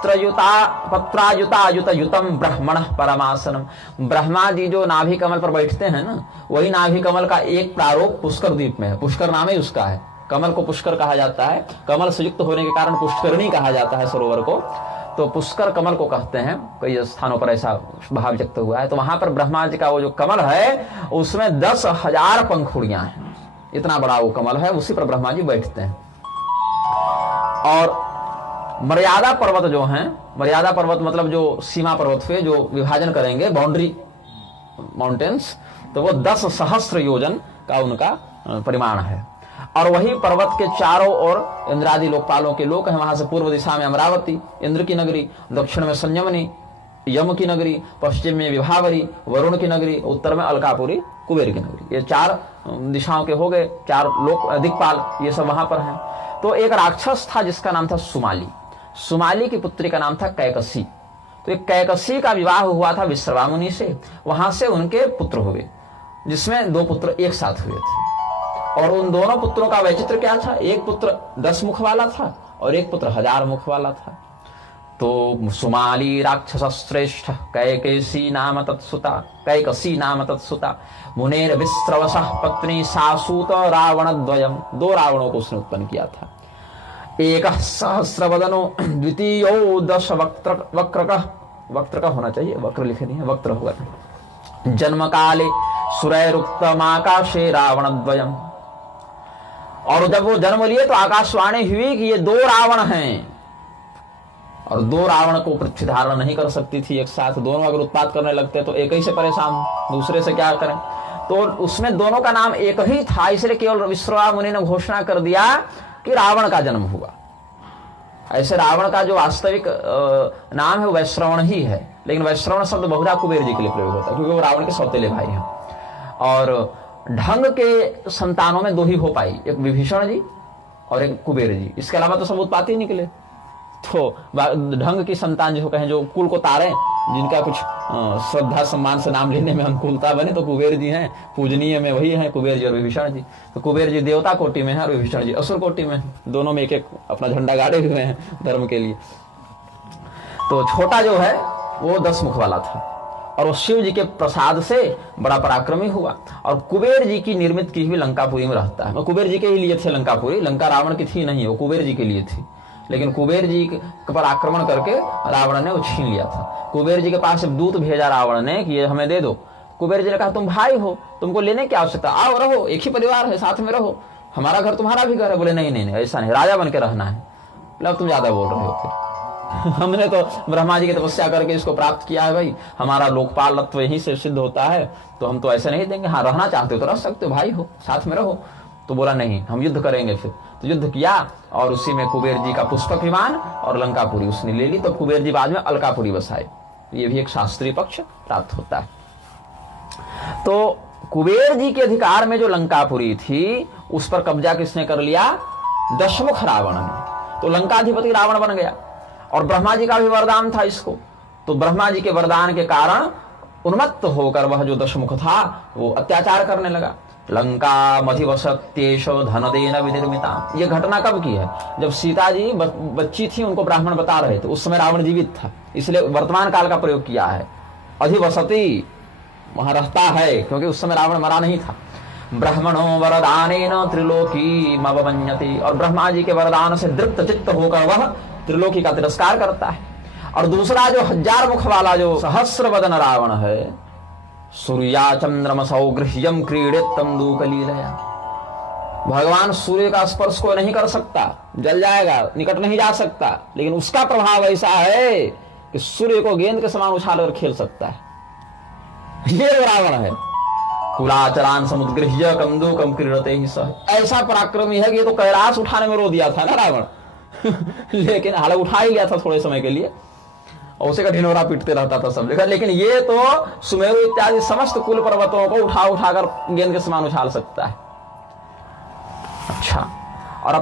पत्रायुता युतम ब्रह्मण परमासनम। ब्रह्मा जी जो नाभि कमल पर बैठते हैं ना, वही नाभि कमल का एक प्रारूप पुष्कर द्वीप में है। पुष्कर नाम ही उसका है। कमल को पुष्कर कहा जाता है, कमल से युक्त होने के कारण पुष्करणी कहा जाता है सरोवर को। तो पुष्कर कमल को कहते हैं, कई स्थानों पर ऐसा भाव व्यक्त हुआ है। तो वहां पर ब्रह्मा जी का वो जो कमल है उसमें 10,000 पंखुड़ियां हैं। इतना बड़ा वो कमल है, उसी पर ब्रह्मा जी बैठते हैं। और मर्यादा पर्वत जो हैं, मर्यादा पर्वत मतलब जो सीमा पर्वत हुए, जो विभाजन करेंगे बाउंड्री माउंटेन्स, तो वो 10,000 योजन का उनका परिमाण है। और वही पर्वत के चारों ओर इंद्रादि लोकपालों के लोक हैं। वहां से पूर्व दिशा में अमरावती इंद्र की नगरी, दक्षिण में संयमनी यम की नगरी, पश्चिम में विभावरी वरुण की नगरी, उत्तर में अलकापुरी कुबेर की नगरी। ये 4 दिशाओं के हो गए, 4 लोक दिक्पाल, ये सब वहां पर हैं। तो एक राक्षस था जिसका नाम था सुमाली। सुमाली की पुत्री का नाम था कैकसी। तो एक कैकसी का विवाह हुआ था विश्रवामुनि से, वहां से उनके पुत्र हुए, जिसमें 2 पुत्र एक साथ हुए थे। और उन दोनों पुत्रों का वैचित्र क्या था? एक पुत्र 10 मुख वाला था और एक पुत्र 1000 मुख वाला था। तो सुमाली राक्षस श्रेष्ठ कैकसी नाम तत्सुता, कैकसी नाम तत्सुता मुनेर विस्रवसः पत्नी सासूत रावण द्वयम। 2 रावणों को उसने उत्पन्न किया था। एक सहस्रवदनो द्वितीयो 10 वक्त्रक होना चाहिए, वक्र लिखे नहीं है, वक्त्र होगा। जन्म काले सुरैरुक्तमाकाशे रावण द्वयम। और जब वो जन्म लिए तो आकाशवाणी हुई कि ये 2 रावण हैं। और 2 रावण को पृथ्वी धारण नहीं कर सकती थी एक साथ। दोनों अगर उत्पात करने लगते तो एक ही से परेशान, दूसरे से क्या करें। तो उसमें दोनों का नाम एक ही था, इसलिए केवल विश्रवा मुनि ने घोषणा कर दिया कि रावण का जन्म हुआ। ऐसे रावण का जो वास्तविक नाम है वो वैश्रवण ही है, लेकिन वैश्रवण शब्द बहुधा कुबेर जी के लिए प्रयोग होता है, क्योंकि वो रावण के सौतेले भाई हैं। और ढंग के संतानों में 2 ही हो पाई, एक विभीषण जी और एक कुबेर जी। इसके अलावा तो सब उत्पात ही निकले। तो ढंग की संतान जो कहें, जो कुल को तारे, जिनका कुछ श्रद्धा सम्मान से नाम लेने में अनुकूलता बने, तो कुबेर जी हैं। पूजनीय में वही हैं, कुबेर जी और विभीषण जी। तो कुबेर जी देवता कोटि में है और विभीषण जी असुर कोटि में है। दोनों में एक अपना झंडा गाड़े हुए हैं धर्म के लिए। तो छोटा जो है वो 10 मुख वाला था और वो शिव जी के प्रसाद से बड़ा पराक्रमी हुआ। और कुबेर जी की निर्मित की हुई लंकापुरी में रहता है। वो कुबेर जी के ही लिए थे लंकापुरी, लंका रावण की थी नहीं, वो कुबेर जी के लिए थी। लेकिन कुबेर जी पर आक्रमण करके रावण ने वो छीन लिया था। कुबेर जी के पास एक दूत भेजा रावण ने कि ये हमें दे दो। कुबेर जी ने कहा तुम भाई हो, तुमको लेने की आवश्यकता, आओ रहो, एक ही परिवार है, साथ में रहो, हमारा घर तुम्हारा भी घर है। बोले नहीं नहीं नहीं, ऐसा नहीं, राजा बन के रहना है। बोले तुम ज्यादा बोल रहे हो, फिर हमने तो ब्रह्मा जी की तपस्या करके इसको प्राप्त किया है भाई, हमारा लोकपालत्व यहीं से सिद्ध होता है, तो हम तो ऐसे नहीं देंगे। हाँ रहना चाहते हो तो रह सकते हो, भाई हो, साथ में रहो। तो बोला नहीं, हम युद्ध करेंगे। फिर तो युद्ध किया और उसी में कुबेर जी का पुष्पक विमान और लंकापुरी उसने ले ली। तो कुबेर जी बाद में अलकापुरी बसाए। ये भी एक शास्त्रीय पक्ष प्राप्त होता है। तो कुबेर जी के अधिकार में जो लंकापुरी थी उस पर कब्जा किसने कर लिया? दशमुख रावण ने। तो लंकाधिपति रावण बन गया और ब्रह्मा जी का भी वरदान था इसको। तो ब्रह्मा जी के वरदान के कारण उन्मत्त होकर वह जो दशमुख था वो अत्याचार करने लगा। लंका मधिवसत्येश धनदेन विनिर्मिता। ये घटना कब की है? जब सीता जी बच्ची थी, उनको ब्राह्मण बता रहे थे, उस समय रावण जीवित था, इसलिए वर्तमान काल का प्रयोग किया है। अधिवसती वहां रहता है, क्योंकि उस समय रावण मरा नहीं था। ब्राह्मणो वरदानेन त्रिलोकी मवमन्यति। और ब्रह्मा जी के वरदान से दृप्त चित्त होकर वह त्रिलोकी का तिरस्कार करता है। और दूसरा जो 1000 मुख वाला जो सहस्र वदन रावण है, सूर्या चंद्रमसौ गृह्यम क्रीड़ित तंदूकलीलया। भगवान सूर्य का स्पर्श को नहीं कर सकता, जल जाएगा, निकट नहीं जा सकता, लेकिन उसका प्रभाव ऐसा है कि सूर्य को गेंद के समान उछाल कर खेल सकता है। ये रावण है। कुलाचलान समुद्गृह्य कंदूकम क्रीड़ते ही सह। ऐसा पराक्रमी है कि ये तो कैलाश उठाने में रो दिया था ना रावण लेकिन हालांकि उठा ही लिया था थोड़े समय के लिए, और उसे का ढिंढोरा पीटते रहता था सब जगह। लेकिन ये तो सुमेरु इत्यादि समस्त कुल पर्वतों को उठा उठाकर गेंद के समान उछाल सकता है। अच्छा, और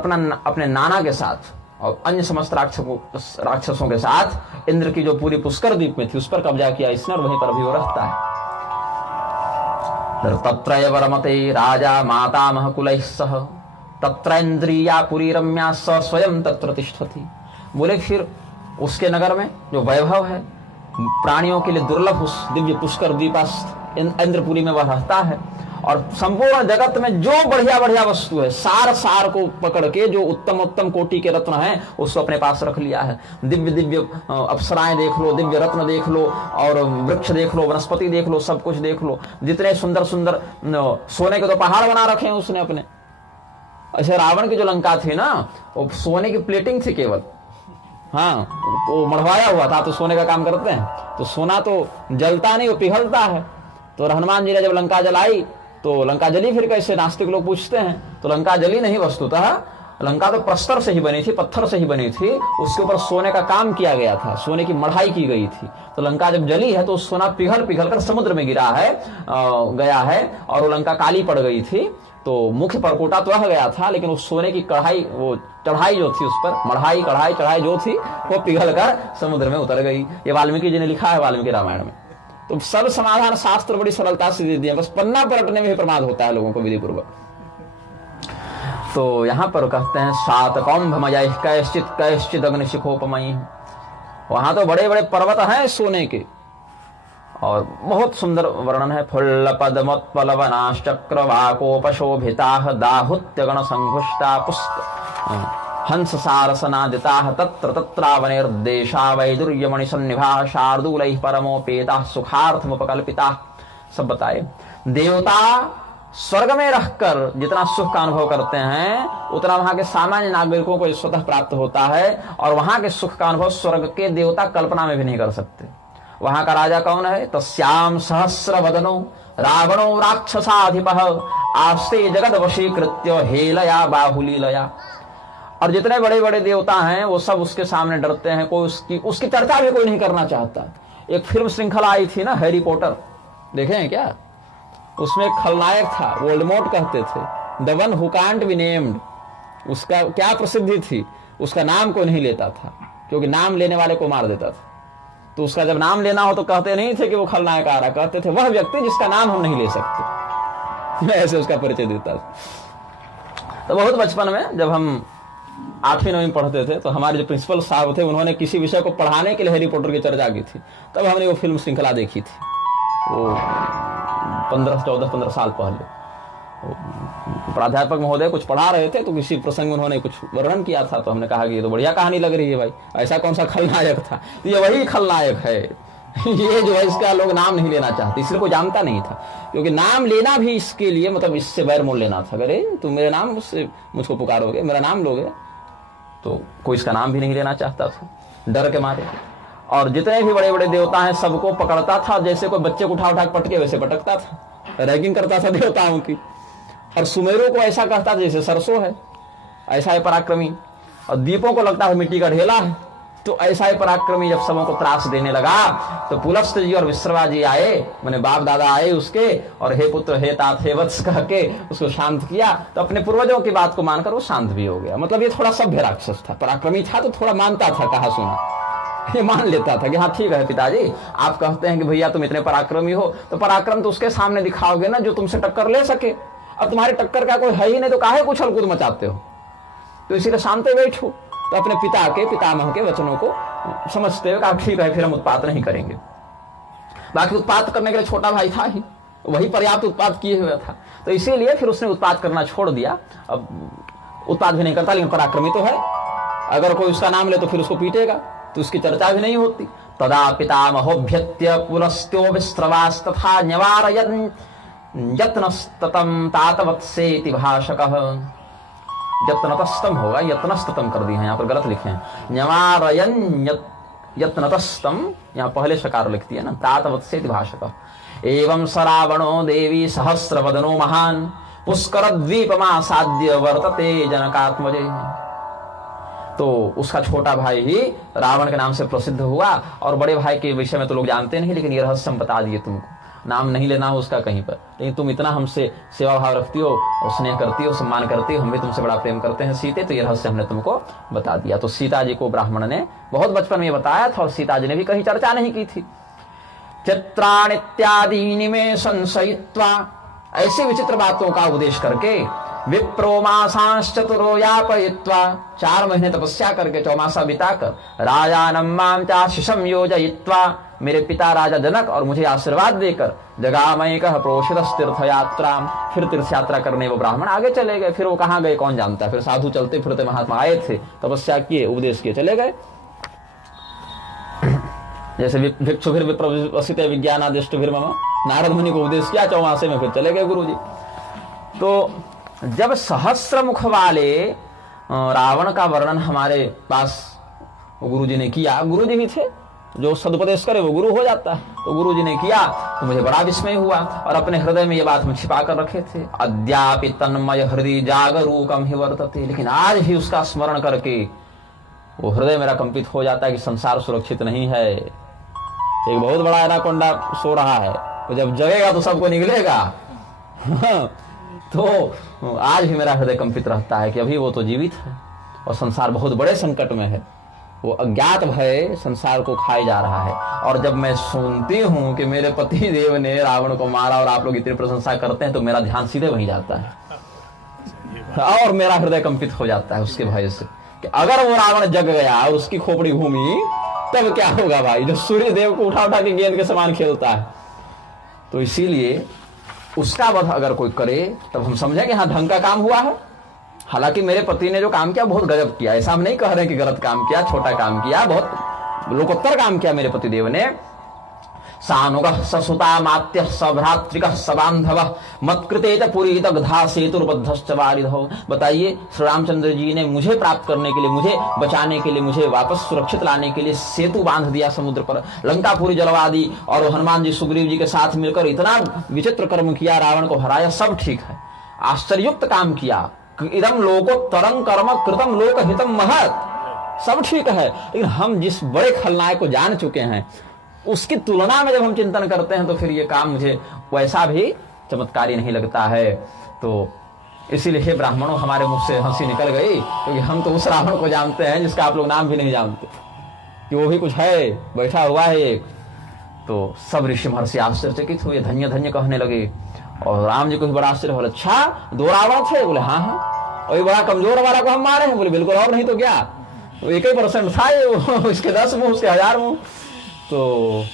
अपने नाना के साथ और अन्य समस्त राक्षसों के साथ इंद्र की जो पूरी पुष्कर द्वीप में थी उस पर कब्जा किया इसने, और वहीं पर अभी वो रहता है। तत्रैव रमते राजा मातामह कुलैः सह तत्रैन्द्रिया पुरी रम्या स स्वयं तत्र तिष्ठति। बोले फिर उसके नगर में जो वैभव है, प्राणियों के लिए दुर्लभ उस दिव्य पुष्कर द्वीपास्थ इंद्रपुरी में वह रहता है। और संपूर्ण जगत में जो बढ़िया बढ़िया वस्तु है, सार सार को पकड़ के जो उत्तम उत्तम कोटि के रत्न हैं उसको अपने पास रख लिया है। दिव्य दिव्य अप्सराएं देख लो, दिव्य रत्न देख लो, और वृक्ष देख लो, वनस्पति देख लो, सब कुछ देख लो। जितने सुंदर सुंदर सोने के तो पहाड़ बना रखे हैं उसने अपने। ऐसे रावण की जो लंका थी ना, वो सोने की प्लेटिंग थी केवल। हाँ, वो मढ़वाया हुआ था, तो सोने का काम करते हैं। तो सोना तो जलता नहीं, वो पिघलता है। तो हनुमान जी ने जब लंका जलाई तो लंका जली फिर कैसे, नास्तिक लोग पूछते हैं। तो लंका जली नहीं, वस्तुतः लंका तो प्रस्तर से ही बनी थी, पत्थर से ही बनी थी। उसके ऊपर सोने का काम किया गया था, सोने की मढ़ाई की गई थी। तो लंका जब जली है तो सोना पिघल पिघल कर समुद्र में गिरा है, गया है, और वो लंका काली पड़ गई थी। तो मुख्य परकोटा तो रह गया था, लेकिन उस सोने की कढ़ाई, वो चढ़ाई जो थी उस पर, मढ़ाई कढ़ाई चढ़ाई जो थी, वो पिघल कर समुद्र में उतर गई। ये वाल्मीकि जी ने लिखा है वाल्मीकि रामायण में। तो सब समाधान शास्त्र बड़ी सरलता से दे दिया, बस पन्ना पलटने में भी प्रमाद होता है लोगों को विधि पूर्वक। तो यहां पर कहते हैं सात कौंभमय कैश्चित कैश्चित अग्निशिखोपमयी। वहां तो बड़े बड़े पर्वत हैं सोने के, और बहुत सुंदर वर्णन है। फुल्ल पद्मोत्पलवनाश्चक्रवाकोपशोभिता दाहुत्यगण संघुष्टा पुष्प हंस सारसनादिता तत्र तत्रावनिर्देशा वैदुर्यमणिसन्निभा शार्दूलैः परमोपेता सुखार्थमुपकल्पिता। सब बताए। देवता स्वर्ग में रहकर जितना सुख का अनुभव करते हैं उतना वहां के सामान्य नागरिकों को स्वतः प्राप्त होता है, और वहां के सुख का अनुभव स्वर्ग के देवता कल्पना में भी नहीं कर सकते। वहां का राजा कौन है? तस्याम सहस्रवदनो रावणो राक्षसाधिपः आस्ते जगद वशीकृत्य हेलया बाहुलीलया। और जितने बड़े बड़े देवता हैं वो सब उसके सामने डरते हैं, कोई उसकी चर्चा भी कोई नहीं करना चाहता। एक फिल्म श्रृंखला आई थी ना, हैरी पॉटर, देखे हैं क्या? उसमें एक खलनायक था, वोल्डेमॉर्ट कहते थे, the one who can't be named. उसका क्या प्रसिद्धि थी, उसका नाम कोई नहीं लेता था, क्योंकि नाम लेने वाले को मार देता था। तो उसका जब नाम लेना हो तो कहते नहीं थे कि वो खलनायक आ रहा, कहते थे वह व्यक्ति जिसका नाम हम नहीं ले सकते। ऐसे उसका परिचय देता था। तो बहुत बचपन में जब हम 8वीं 9वीं पढ़ते थे तो हमारे जो प्रिंसिपल साहब थे उन्होंने किसी विषय को पढ़ाने के लिए हैरी पॉटर की चर्चा की थी, तब हमने वो फिल्म श्रृंखला देखी थी। वो 14-15 साल पहले प्राध्यापक महोदय कुछ पढ़ा रहे थे, तो किसी प्रसंग में उन्होंने कुछ वर्णन किया था, तो हमने कहा कि ये तो बढ़िया कहानी लग रही है भाई, ऐसा कौन सा खलनायक था? ये वही खलनायक है। ये जो है इसका लोग नाम नहीं लेना चाहते, इसलिए कोई जानता नहीं था, क्योंकि नाम लेना भी इसके लिए मतलब इससे बैर मोल लेना था। अरे तुम मेरे नाम मुझसे मुझको पुकारोगे, मेरा नाम लोगे, तो कोई इसका नाम भी नहीं लेना चाहता था डर के मारे। और जितने भी बड़े बड़े देवता हैं सबको पकड़ता था, जैसे कोई बच्चे को उठा उठा पटके वैसे पटकता था, रैगिंग करता था देवताओं की। और सुमेरों को ऐसा कहता था जैसे सरसों है, ऐसा है पराक्रमी। और द्वीपों को लगता है मिट्टी का ढेला है, तो ऐसा है पराक्रमी। जब सबों को त्रास देने लगा तो पुलस्त जी और विश्रवा जी आए, मैंने बाप दादा आए उसके, और हे पुत्र हे तात हे वत्स कह के उसको शांत किया। तो अपने पूर्वजों की बात को मानकर वो शांत भी हो गया। मतलब ये थोड़ा सभ्य राक्षस था, पराक्रमी था तो थोड़ा मानता था, कहा सुना ये मान लेता था कि हाँ ठीक है पिताजी, आप कहते हैं कि भैया तुम इतने पराक्रमी हो, तो पराक्रम तो उसके सामने दिखाओगे ना जो तुमसे टक्कर ले सके। अब तुम्हारे टक्कर का कोई है ही नहीं, तो काहे कुछल कूद मचाते हो? तो इसीलिए शांत बैठो। तो अपने पिता के पितामह के वचनों को समझते हुए कहा ठीक है, फिर हम उत्पात नहीं करेंगे। बाकी उत्पात करने के लिए छोटा भाई था ही, वही पर्याप्त उत्पात किए हुआ था, तो इसीलिए फिर उसने उत्पात करना छोड़ दिया। अब उत्पात भी नहीं करता, लेकिन पराक्रमी तो है। अगर कोई उसका नाम ले तो फिर उसको पीटेगा, तो उसकी चर्चा भी नहीं होती। तदा पितामहोभ्यत्य पुलस्त्यो विस्रवास्तथा न्यवारयन् यत्नस्ततम तातवत्सेति भाषकः। यत्नतस्तम होगा, यत्नस्ततम कर दिए हैं, यहाँ पर गलत लिखे हैं। न्यवारयन् यत्नतस्तम, यहाँ पहले शकार लिख दिया ना, तातवत्सेति भाषकः। एवं स रावणो देवी सहस्रवदनो महान् पुष्करद्वीपमासाद्य वर्तते जनकात्मजे। तो उसका छोटा भाई ही रावण के नाम से प्रसिद्ध हुआ। और बड़े भाई के विषय में तो लोग जानते नहीं, लेकिन ये रहस्य हम बता दिए तुमको। नाम नहीं लेना हो उसका कहीं पर, लेकिन तुम इतना हमसे सेवा भाव रखती हो और स्नेह करती हो, सम्मान करती हो, हम भी तुमसे बड़ा प्रेम करते हैं सीते, तो ये रहस्य हमने तुमको बता दिया। तो सीता जी को ब्राह्मण ने बहुत बचपन में बताया था, और सीता जी ने भी कहीं चर्चा नहीं की थी। चित्राणित्यादीनि में संशयित्वा, ऐसी विचित्र बातों का उपदेश करके विप्रो मासांश चतुरो यापयित्वा, 4 महीने तपस्या करके चौमासा बिताकर राजानं मां चाशिषं योजयित्वा, मेरे पिता राजा जनक और मुझे आशीर्वाद देकर जगामयिकः प्रोषितस्तीर्थ यात्रा, फिर तीर्थ यात्रा करने वो ब्राह्मण आगे चले गए। फिर वो कहाँ गए कौन जानता है। फिर साधु चलते फिरते महात्मा आए थे, तपस्या किए, उपदेश किए, चले गए। जैसे भिक्षु फिर विप्रवसित विज्ञानादिष्टभिर मम, नारद मुनि को उपदेश किया, चौमासे में फिर चले गए गुरु जी। तो जब सहस्र मुख वाले रावण का वर्णन हमारे पास गुरु जी ने किया, गुरु जी ही थे, जो सदुपदेश करे वो गुरु हो जाता है, तो गुरु जी ने किया तो मुझे बड़ा विस्मय हुआ और अपने हृदय में ये बात हम छिपा कर रखे थे। अद्यापि तन्मय हृदय जागरूकम ही वर्तते, लेकिन आज भी उसका स्मरण करके वो हृदय मेरा कंपित हो जाता है कि संसार सुरक्षित नहीं है। एक बहुत बड़ा एनाकोंडा सो रहा है, तो जब जगेगा तो सबको निकलेगा। तो आज भी मेरा हृदय कंपित रहता है कि अभी वो तो जीवित है और संसार बहुत बड़े संकट में है। वो अज्ञात भय संसार को खाए जा रहा है। और जब मैं सुनती हूँ कि मेरे पति देव ने रावण को मारा और आप लोग इतनी प्रशंसा करते हैं, तो मेरा ध्यान सीधे वहीं जाता है और मेरा हृदय कंपित हो जाता है उसके भय से कि अगर वो रावण जग गया और उसकी खोपड़ी घूमी तब क्या होगा भाई, जो सूर्य देव को उठा उठा के गेंद के समान खेलता है। तो इसीलिए उसका वध अगर कोई करे तब हम समझें कि हाँ ढंग का काम हुआ है। हालांकि मेरे पति ने जो काम किया बहुत गजब किया, ऐसा हम नहीं कह रहे कि गलत काम किया, छोटा काम किया, बहुत लोकोत्तर काम किया मेरे पति देव ने। सानुगः ससुता मात्य सभ्रातृकः सबांधवः मत्कृते च पुरी दग्धा सेतुर्बद्धश्च वारिधौ। बताइए, श्री रामचंद्र जी ने मुझे प्राप्त करने के लिए, मुझे बचाने के लिए, मुझे वापस सुरक्षित लाने के लिए सेतु बांध दिया समुद्र पर, लंकापुरी जलवादी, और हनुमान जी सुग्रीव जी के साथ मिलकर इतना विचित्र कर्म किया, रावण को हराया, सब ठीक है, आश्चर्युक्त काम किया। इदम लोकोत्तरं कर्म कृतम लोकहितम महत्, सब ठीक है। लेकिन हम जिस बड़े खलनायक को जान चुके हैं उसकी तुलना में जब हम चिंतन करते हैं तो फिर ये काम मुझे वैसा भी चमत्कारी नहीं लगता है। तो इसीलिए हे ब्राह्मणों, हमारे मुख से हंसी निकल गई, क्योंकि हम तो उस रावण को जानते हैं जिसका आप लोग नाम भी नहीं जानते, कि वो भी कुछ है, बैठा हुआ है एक। तो सब ऋषि महर्षि आश्चर्यचकित हुए, धन्य धन्य कहने लगे। और राम जी को भी बड़ा आश्चर्य हो, अच्छा 2 रावण थे? बोले हाँ हाँ। और ये बड़ा कमजोर वाला को हम मारे हैं? बोले बिल्कुल, और नहीं तो क्या, 1% था ये, इसके 10 मुंह, उसके 1000 मुंह। तो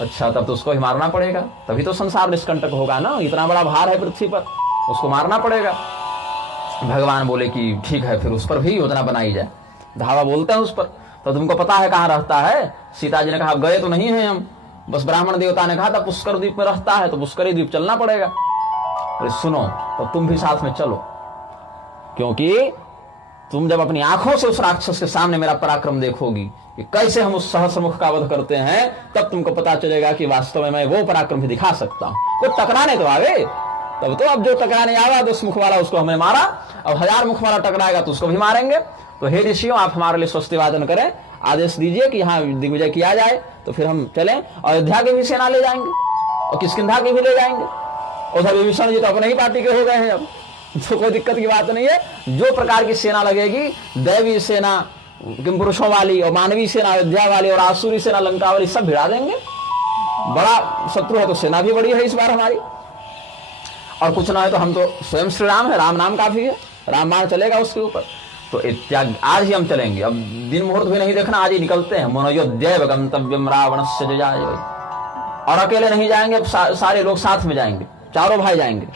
अच्छा, तब तो उसको ही मारना पड़ेगा, तभी तो संसार निष्कंटक होगा ना, इतना बड़ा भार है पृथ्वी पर, उसको मारना पड़ेगा। भगवान बोले कि ठीक है, फिर उस पर भी योजना बनाई जाए। धावा बोलते हैं उस पर, तो तुमको पता है कहाँ रहता है? सीता जी ने कहा गए तो नहीं है हम, बस ब्राह्मण देवता ने कहा था पुष्कर द्वीप में रहता है, तो पुष्करी द्वीप चलना पड़ेगा। अरे सुनो, तो तुम भी साथ में चलो, क्योंकि तुम जब अपनी आंखों से उस राक्षस के सामने मेरा पराक्रम देखोगी कि कैसे हम उस सहस्रमुख का वध करते हैं, तब तुमको पता चलेगा कि वास्तव में मैं वो पराक्रम भी दिखा सकता हूं। कोई टकराने तो आवे, तब तो अब जो टकराने आवा 10 मुख वाला उसको हमने मारा, अब 1000 मुख वाला टकराएगा तो उसको भी मारेंगे। तो हे ऋषियों, आप हमारे लिए स्वस्ति वादन करें, आदेश दीजिए कि यहाँ दिग्विजय किया जाए, तो फिर हम चलें। अयोध्या की भी सेना ले जाएंगे और किष्किंधा की भी ले जाएंगे। उधर विभीषण जी तो अपने ही पार्टी के हो गए हैं, अब तो कोई दिक्कत की बात नहीं है। जो प्रकार की सेना लगेगी, दैवी सेना किम पुरुषों वाली और मानवीय सेना अयोध्या वाली और आसुरी सेना लंका वाली, सब भिड़ा देंगे। बड़ा शत्रु है तो सेना भी बड़ी है इस बार हमारी, और कुछ ना है तो हम तो स्वयं श्री राम है, राम नाम काफी है, रामबाण चलेगा उसके ऊपर। तो इत्याग आज ही हम चलेंगे, अब दिन मुहूर्त भी नहीं देखना, आज ही निकलते हैं। मनोयोध्यैव गंतव्यम रावणस्य जयाय। और अकेले नहीं जाएंगे, सारे लोग साथ में जाएंगे, चारों भाई जाएंगे,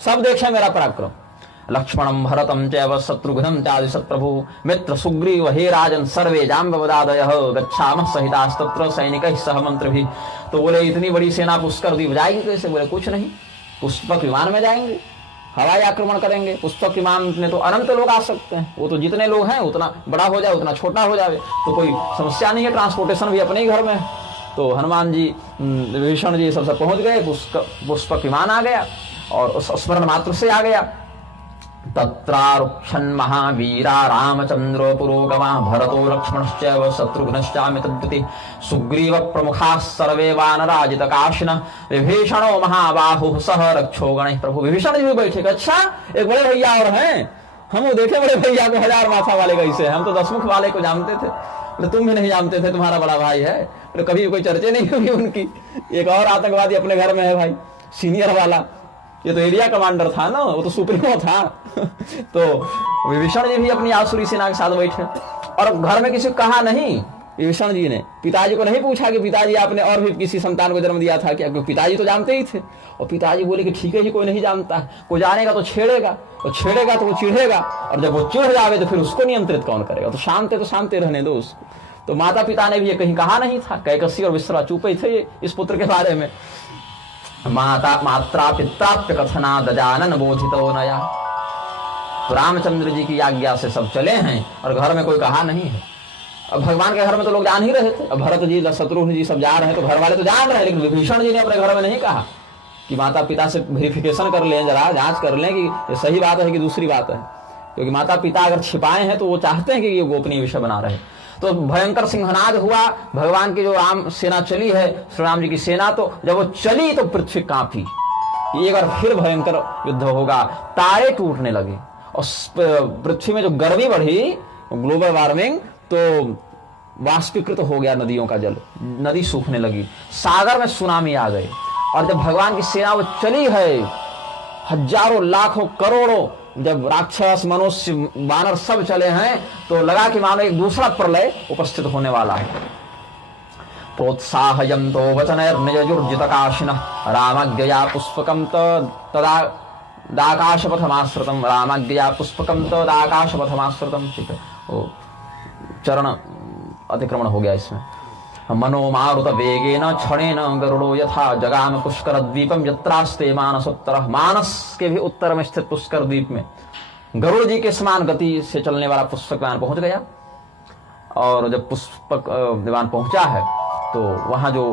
सब देखें मेरा पराक्रम। लक्ष्मणं भरतं चैव शत्रुघ्नं चादि सत्प्रभु मित्र सुग्रीव हे राजन सर्वे जाम्बवदादयः गच्छामः सहितास्तत्र सैनिकैः सह मंत्रिभिः। तो बोले इतनी बड़ी सेना पुष्कर द्वीप जाएगी कैसे? बोले कुछ नहीं, पुष्पक विमान में जाएंगे, हवाई आक्रमण करेंगे। पुष्पक विमान में तो अनंत लोग आ सकते हैं, वो तो जितने लोग हैं उतना बड़ा हो जाए उतना छोटा हो जाए, तो कोई समस्या नहीं है, ट्रांसपोर्टेशन भी अपने ही घर में है। तो हनुमान जी विभीषण जी सबसे पहुंच गए, पुष्पक विमान आ गया और उस स्मरण मात्र से आ गया। तत्रारुक्षन् महावीरा रामचंद्रो पुरोगमा भरतो लक्ष्मणश्चैव शत्रुघ्नश्चामितद्युति सुग्रीव प्रमुखाः सर्वे वानराजितकाशिनः विभीषणो महाबाहुः सह रक्षो गणैः। प्रभु विभीषण जी भी बैठे, अच्छा एक बड़े भैया और हैं, हम वो देखे बड़े भैया को 1000 माथा वाले कैसे, हम तो 10 मुख वाले को जानते थे। तो तुम भी नहीं जानते थे, तुम्हारा बड़ा भाई है, तो कभी कोई चर्चा नहीं होगी उनकी। एक और आतंकवादी अपने घर में है भाई, सीनियर वाला, ये तो एरिया कमांडर था ना, वो तो सुप्रीमो था। तो विभीषण जी भी अपनी आसुरी सेना के साथ बैठे और घर में किसी को कहा नहीं। विभीषण जी ने पिताजी को नहीं पूछा कि पिताजी आपने और भी किसी संतान को जन्म दिया था क्या, क्योंकि पिताजी तो जानते ही थे। और पिताजी बोले कि ठीक है जी, कोई नहीं जानता, कोई जानेगा तो छेड़ेगा, और छेड़ेगा तो वो चिढ़ेगा, और जब वो चिढ़ जावे तो फिर उसको नियंत्रित कौन करेगा, तो शांत है तो शांत रहने दो उसको। तो माता पिता ने भी ये कहीं कहा नहीं था, कैकसी और विश्रा चुप ही थे इस पुत्र के बारे में। माता मात्रा पित्राप्य कथना दजानन बोधितो नया। तो रामचंद्र जी की आज्ञा से सब चले हैं और घर में कोई कहा नहीं है। अब भगवान के घर में तो लोग जान ही रहे थे, अब भरत जी शत्रुघ्न जी सब जा रहे हैं तो घर वाले तो जान रहे हैं, लेकिन विभीषण जी ने अपने घर में नहीं कहा कि माता पिता से वेरिफिकेशन कर लें, जरा जांच कर लें कि ये सही बात है कि दूसरी बात है, क्योंकि माता पिता अगर छिपाए हैं तो वो चाहते हैं कि ये गोपनीय विषय बना रहे। तो भयंकर सिंहनाद हुआ, भगवान की जो राम सेना चली है, श्री राम जी की सेना, तो जब वो चली तो पृथ्वी कांपी, एक बार फिर भयंकर युद्ध होगा, तारे टूटने लगे और पृथ्वी में जो गर्मी बढ़ी, ग्लोबल वार्मिंग, तो वाष्पीकृत हो गया नदियों का जल, नदी सूखने लगी, सागर में सुनामी आ गई। और जब भगवान की सेना वो चली है, हजारों लाखों करोड़ों, जब राक्षस मनुष्य वानर सब चले हैं, तो लगा कि मानो एक दूसरा प्रलय उपस्थित होने वाला है। प्रोत्साहयन्तो वचनैर्निजयुर्जितकाशिनः रामज्ञया पुष्पकं तदा दाकाशपथमाश्रितं, रामज्ञया पुष्पकं तदाकाशपथमाश्रितं। ठीक है, वो चरण अतिक्रमण हो गया इसमें। मनोमारुत वेगेन क्षणेन गरुड़ो यथा जगाम पुष्कर द्वीपम यत्रास्ते मानसोत्तरः। मानस के भी उत्तर में स्थित पुष्कर द्वीप में गरुड़ जी के समान गति से चलने वाला पुष्पक विमान पहुंच गया। और जब पुष्पक विमान पहुंचा है तो वहां जो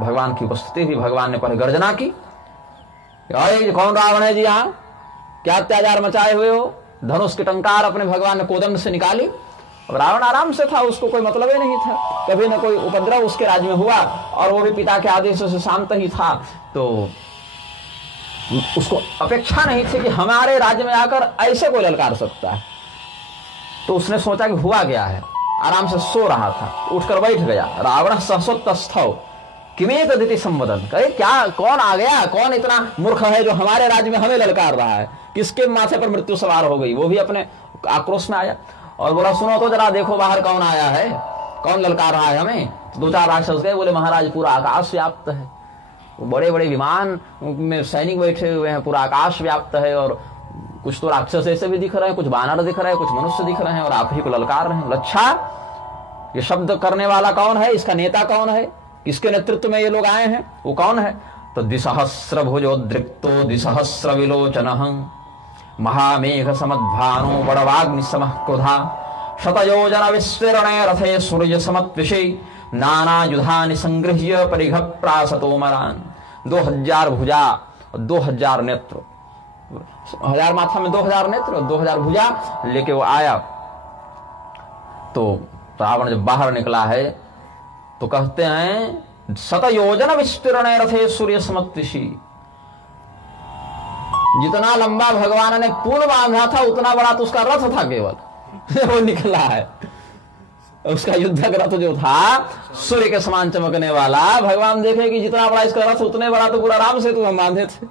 भगवान की उपस्थिति हुई, भगवान ने पहले गर्जना की, कौन रावण है जी, यहाँ क्या अत्याचार मचाए हुए हो। धनुष की टंकार अपने भगवान ने कोदंड से निकाली। अब रावण आराम से था, उसको कोई मतलब ही नहीं था, कभी न कोई उपद्रव उसके राज्य में हुआ, और वो भी पिता के आदेशों से शांत ही था। तो उसको अपेक्षा नहीं थी कि हमारे राज्य में आकर ऐसे कोई ललकार सकता है। तो उसने सोचा कि हुआ गया है, आराम से सो रहा था, उठकर बैठ गया। रावण सहसोत्तस्थौ किमेत दिति संवदन, कहे क्या, कौन आ गया, कौन इतना मूर्ख है जो हमारे राज्य में हमें ललकार रहा है, किसके माथे पर मृत्यु सवार हो गई। वो भी अपने आक्रोश में आया और बोला, सुनो तो जरा, देखो बाहर कौन आया है, कौन ललकार रहा है हमें। तो दो चार राक्षस गए, बोले महाराज पूरा आकाश व्याप्त है, वो बड़े बड़े विमान में सैनिक बैठे हुए हैं, पूरा आकाश व्याप्त है, और कुछ तो राक्षस ऐसे भी दिख रहे हैं, कुछ बानर दिख रहे हैं, कुछ मनुष्य दिख रहे हैं, और आप ही को ललकार रहे हैं। अच्छा, ये शब्द करने वाला कौन है, इसका नेता कौन है, किसके नेतृत्व में ये लोग आए हैं, वो कौन है। तो द्विसहस्र भुजोद्रिक्तो द्विसहस्र विलोचनः महामेघ समद्भानो बड़वाग्नि समः क्रोधा शतयोजन विस्तीर्णे रथे सूर्य समत्विषे नाना युधानि संगृह्य परिघ प्रासतो मरान। 2000 भुजा और 2000 नेत्र, 1000 माथा में 2000 नेत्र और 2000 भुजा लेके वो आया। तो रावण जब बाहर निकला है तो कहते हैं शतयोजन विस्तीर्णे रथे सूर्य समत्विषी, जितना लंबा भगवान ने पुल बांधा था उतना बड़ा तो उसका रथ था केवल। वो निकला है, उसका युद्धक रथ जो था सूर्य के समान चमकने वाला। भगवान देखे कि जितना बड़ा इसका रथ उतने बड़ा तो पूरा राम सेतु हम बांधे थे।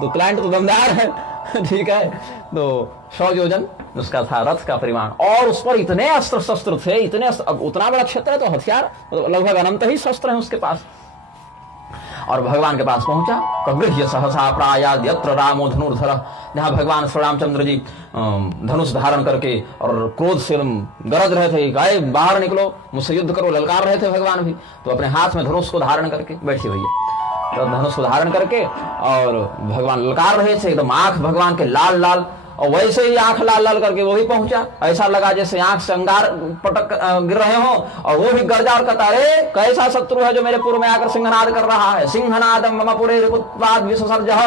तो क्लाइंट तो दमदार है, ठीक है। तो 100 योजन उसका था रथ का परिमाण, और उस पर इतने अस्त्र शस्त्र थे, इतने, अब उतना बड़ा क्षेत्र है तो हथियार लगभग अनंत ही शस्त्र हैं उसके पास। और भगवान के पास पहुंचा, प्रगृह्य सहसा प्रायाद यत्र रामो धनुर्धर, जहां भगवान श्री रामचंद्र जी धनुष धारण करके और क्रोध से गरज रहे थे, गाय बाहर निकलो मुझसे युद्ध करो, ललकार रहे थे भगवान भी। तो अपने हाथ में धनुष को धारण करके बैठे भैया, तो धनुष को धारण करके और भगवान ललकार रहे थे, एकदम आंख भगवान के लाल लाल, और वैसे ही आंख लाल लाल करके वो भी पहुंचा। ऐसा लगा जैसे आंख से अंगार पटक गिर रहे हो, और वो भी गर्जा और कहता, अरे कैसा शत्रु है जो मेरे पूर्व में आकर सिंहनाद कर रहा है। सिंहनादम मम पुरे रिपुत्वाद विससर्जः,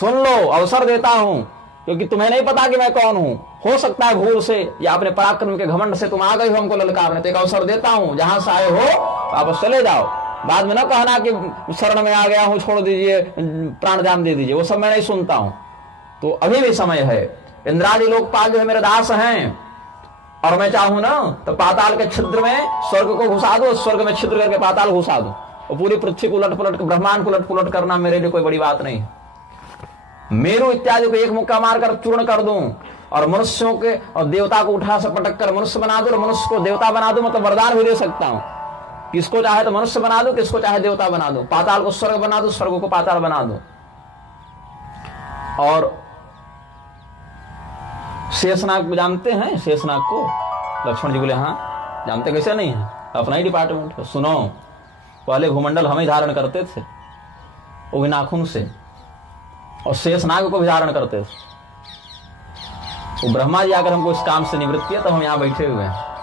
सुन लो, अवसर देता हूं, क्योंकि तुम्हें नहीं पता कि मैं कौन हूं। हो सकता है भूल से या अपने पराक्रम के घमंड से तुम आ गए हो हमको ललकारने, तो एक अवसर देता हूं, जहां से आए हो वापस चले जाओ। बाद में न कहना कि शरण में आ गया हूं, छोड़ दीजिए, प्राण जान दे दीजिए, वो सब मैं नहीं सुनता हूं। तो अभी भी समय है, इंद्रादि लोकपाल जो है मेरे दास हैं, और मैं चाहूं ना तो पाताल के छिद्र में स्वर्ग को घुसा दो, स्वर्ग में छिद्र करके पाताल घुसा दो, और पूरी पृथ्वी को उलट पुलट, ब्रह्मांड को उलट पुलट करना मेरे लिए कोई बड़ी बात नहीं है। मेरु इत्यादि को एक मुक्का मारकर चूर्ण कर दूं, और मनुष्यों के और देवता को उठा से पटक कर मनुष्य बना दूं, और मनुष्य को देवता बना दूं, मतलब वरदान भी दे सकता हूं। किसको चाहे तो मनुष्य बना दूं, किसको चाहे देवता बना दूं, पाताल को स्वर्ग बना दूं, स्वर्ग को पाताल बना दूं। और शेषनाग जानते हैं? शेषनाग को लक्ष्मण जी बोले हाँ जानते, कैसे नहीं है, अपना ही डिपार्टमेंट है। सुनो, पहले भूमंडल हम ही धारण करते थे, वो भी नाखून से, और शेषनाग को भी धारण करते थे। वो ब्रह्मा जी आकर हमको इस काम से निवृत्त किया, तो हम यहाँ बैठे हुए हैं।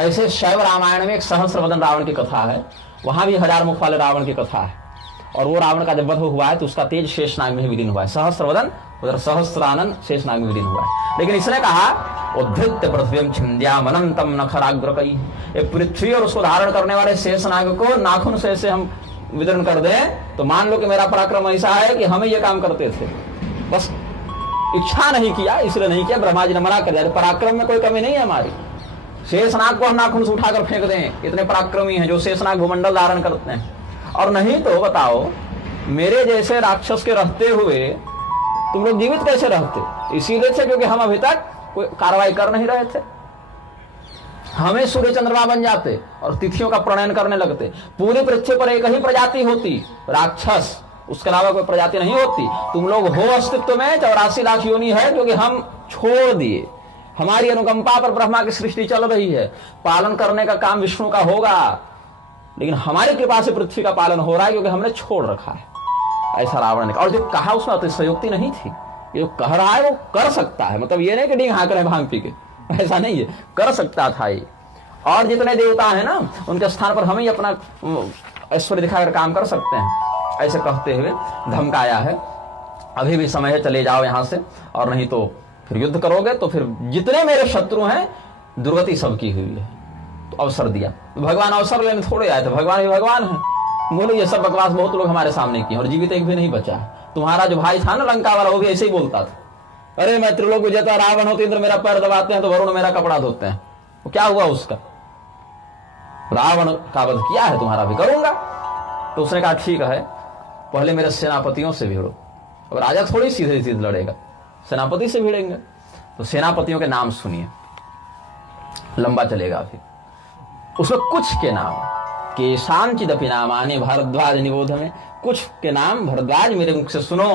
ऐसे शैव रामायण में एक सहस्रवदन रावण की कथा है, वहां भी 1000 मुख वाले रावण की कथा है। और वो रावण का जब वध हुआ है तो उसका तेज शेषनाग में विलीन हुआ है। सहस्रवदन उधर सहस्रानन शेषनाग में विलीन हुआ है। लेकिन इसने कहा उद्धृत्य पृथ्वीम छिन्द्याम अनंतम नखराग्रकई, ये पृथ्वी और उसको धारण करने वाले शेषनाग को नाखून से ऐसे हम वितरण कर दें, तो मान लो कि मेरा पराक्रम ऐसा है कि हमें ये काम करते थे, बस इच्छा नहीं किया, इसलिए नहीं किया। ब्रह्मा जी ने मना कर दिया, पराक्रम में कोई कमी नहीं है हमारी। शेषनाग को हम नाखून से उठाकर फेंक दें, इतने पराक्रमी हैं जो शेषनाग भूमंडल धारण करते हैं। और नहीं तो बताओ, मेरे जैसे राक्षस के रहते हुए तुम लोग जीवित कैसे रहते? इसीलिए थे क्योंकि हम अभी तक कोई कार्रवाई कर नहीं रहे थे। हमें सूर्य चंद्रमा बन जाते और तिथियों का प्रणयन करने लगते। पूरी पृथ्वी पर एक ही प्रजाति होती, राक्षस, उसके अलावा कोई प्रजाति नहीं होती। तुम लोग हो अस्तित्व में 84 लाख योनि है, क्योंकि हम छोड़ दिए। हमारी अनुकंपा पर ब्रह्मा की सृष्टि चल रही है, पालन करने का काम विष्णु का होगा, लेकिन हमारी कृपा से पृथ्वी का पालन हो रहा है क्योंकि हमने छोड़ रखा है। ऐसा रावण ने कहा। और जो कहा उसमें अतिशयोक्ति नहीं थी, ये जो कह रहा है वो कर सकता है, मतलब ये नहीं कि डींग हाँक रहे भांग पी के, ऐसा नहीं है, कर सकता था ये। और जितने देवता है ना, उनके स्थान पर हम ही अपना ऐश्वर्य दिखाकर काम कर सकते हैं, ऐसे कहते हुए धमकाया है। अभी भी समय है, चले जाओ यहां से, और नहीं तो फिर युद्ध करोगे तो फिर जितने मेरे शत्रु हैं दुर्गति सबकी हुई है। तो अवसर दिया। भगवान अवसर लेने थोड़े आए थे, भगवान ही भगवान है। बोलो ये सब बकवास बहुत लोग हमारे सामने किए और जीवित एक भी नहीं बचा है। तुम्हारा जो भाई था ना लंका वाला, वो भी ऐसे ही बोलता था, अरे मैं त्रिलोक विजेता रावण हो तो इंद्र मेरा पैर दबाते हैं तो वरुण मेरा कपड़ा धोते हैं। वो क्या हुआ उसका? रावण का वध किया है, तुम्हारा भी करूंगा। तो उसने कहा ठीक है, पहले मेरे सेनापतियों से भिड़ो। अब राजा थोड़ी सीधे सीधे लड़ेगा, सेनापति से भिड़ेंगे। तो सेनापतियों के नाम सुनिए, लंबा चलेगा। फिर उसमें कुछ के नाम, केशांचिदपि नामानि भरद्वाज निबोध में, कुछ के नाम भरद्वाज मेरे मुख से सुनो।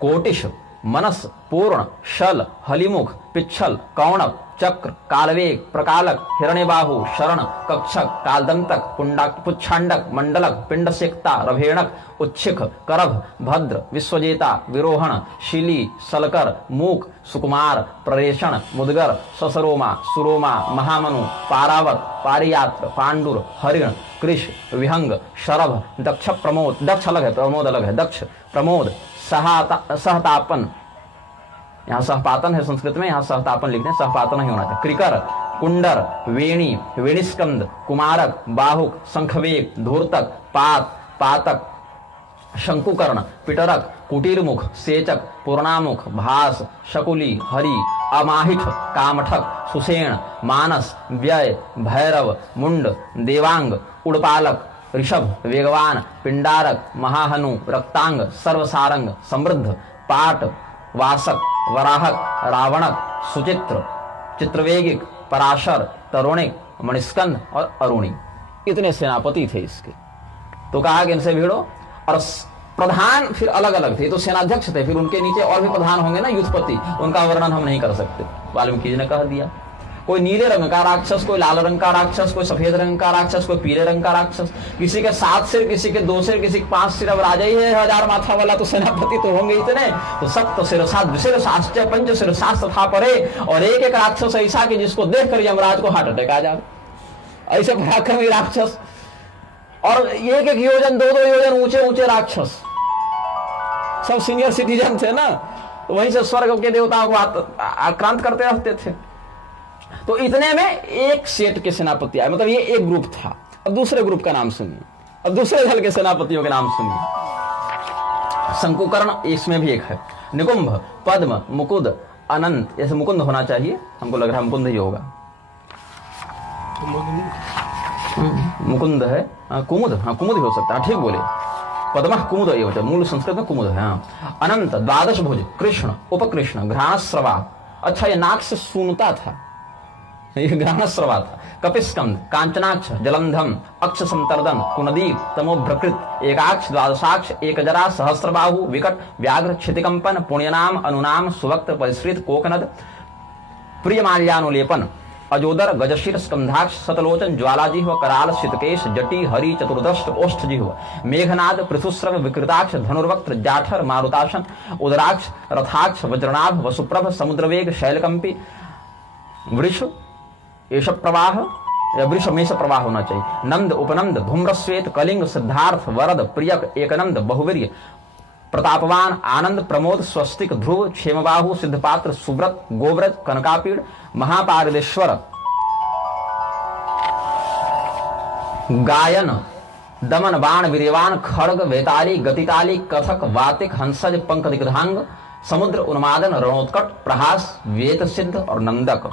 कोटिश, मनस, पूर्ण, शल, हलिमुख, पिच्छल, कौणप, चक्र, कालवेग, प्रकालक, हिरण्यबाहु, शरण, कक्षक, कालदंतक, पुंडक, पुच्छांडक, मंडलक, पिंडसेक्ता, रभेणक, उच्छिक, करभ, भद्र, विश्वजेता, विरोहण, शिली, सलकर, मूक, सुकुमार, प्ररेशण, मुदगर, ससरोमा, सुरोमा, महामनु, पारावत, पारियात्र, पांडुर, हरिण, कृष, विहंग, शरभ, दक्ष प्रमोद, दक्ष अलग है, प्रमोद अलग है, दक्ष प्रमोद, सहतापन, यहाँ सहपातन है संस्कृत में, यहाँ सहतापन लिखते हैं, सहपातन नहीं होना चाहिए। क्रिकर, कुंडर, वेणी, वेणिस्कंद, कुमारक, बाहुक, शंखवेग, धूर्तक, पात, पातक, शंकुकर्ण, पिटरक, कुटीरमुख, सेचक, पूर्णामुख, भास, शकुली, हरि, अमाहिठ, कामठक, सुसेण, मानस, व्यय, भैरव, मुंड, देवांग, उड़पालक, ऋषभ, वेगवान, पिंडारक, महाहनु, रक्तांग, सर्वसारंग, समृद्ध, पाट, वासक, वराहक, रावणक, सुचित्र, चित्रवेगिक, पराशर, तरुणिक, मणिस्कंद और अरुणी। इतने सेनापति थे इसके। तो कहा कि इनसे भिड़ो। और प्रधान फिर अलग अलग थे, तो सेनाध्यक्ष थे, फिर उनके नीचे और भी प्रधान होंगे ना, युद्धपति, उनका वर्णन हम नहीं कर सकते, वाल्मीकि जी ने कह दिया। कोई नीले रंग का राक्षस, कोई लाल रंग का राक्षस, कोई सफेद रंग का राक्षस, कोई पीले रंग का राक्षस, किसी के 7 सिर, किसी के 2 सिर, किसी के 5 सिर। अब राजा ही है 1000 माथा वाला, तो सेनापति तो होंगे इतने। तो सप्त शिरसा द्विशिरसाश्च पंच शिरसाश्च तथा परे, और एक एक राक्षस ऐसा कि जिसको देखकर यमराज को हार्ट अटैक आ जाए, ऐसे पराक्रमी राक्षस। और एक एक योजन, 2-2 योजन ऊंचे ऊंचे राक्षस, सब सीनियर सिटीजन थे ना, तो वहीं से स्वर्ग के देवताओं को आक्रांत करते रहते थे। तो इतने में एक सेट के सेनापति आए, मतलब ये एक ग्रुप था। अब दूसरे ग्रुप का नाम सुनिए, अब दूसरे दल के सेनापतियों के नाम सुनिए। शंकुकर्ण इसमें भी एक है, निकुंभ, पद्म, मुकुंद, अनंत, ऐसे मुकुंद होना चाहिए, हमको लग रहा है मुकुंद ही होगा। मुकुंद है, कुमुद, हाँ कुमुद ही हो सकता है, ठीक बोले। पद्मः कुमुद एव च, मूल संस्कृत में कुमुद है। हाँ। अनंत द्वादश भुज कृष्ण उपकृष्ण घ्राणस्रवा, अच्छा ये नाक से सूनता था, ये घ्राणस्रवा था। कपिस्कंद कांचनाक्ष जलंधम अक्ष संतर्दन कुनदीप तमोभ्रकृत एकाक्ष द्वादशाक्ष एकजरा सहस्रबाहु विकट व्याघ्र क्षितिकंपन पुण्यनाम अनुनाम सुवक्त परिश्रित कोकनद प्रियमाल्यानुलेपन अजोदर गजशिर स्कंधाक्ष सतलोचन ज्वालाजिह्व कराल शीतकेश जटी हरि चतुर्दष्ट ओष्ठजिह्व मेघनाद पृथुस्रव विकृताक्ष धनुर्वक्त जाठर मारुताशन उदराक्ष रथाक्ष वज्रनाभ वसुप्रभ समुद्रवेग शैलकंपी वृष एष प्रवाह या वृष मेष प्रवाह होना चाहिए। नंद उपनंद धूम्रश्वेत कलिंग सिद्धार्थ वरद प्रियक एकनंद बहुवीर्य प्रतापवान आनंद प्रमोद स्वस्तिक ध्रुव क्षेमबाहु सिद्धपात्र सुव्रत गोव्रत कनकापीड़ महापारदेश्वर गायन दमन बाण वीर्यवान खड़ग वेताली गतिताली कथक वातिक हंसज पंख दिग्धांग समुद्र उन्मादन रणोत्कट प्रहास वेत सिद्ध और नंदक।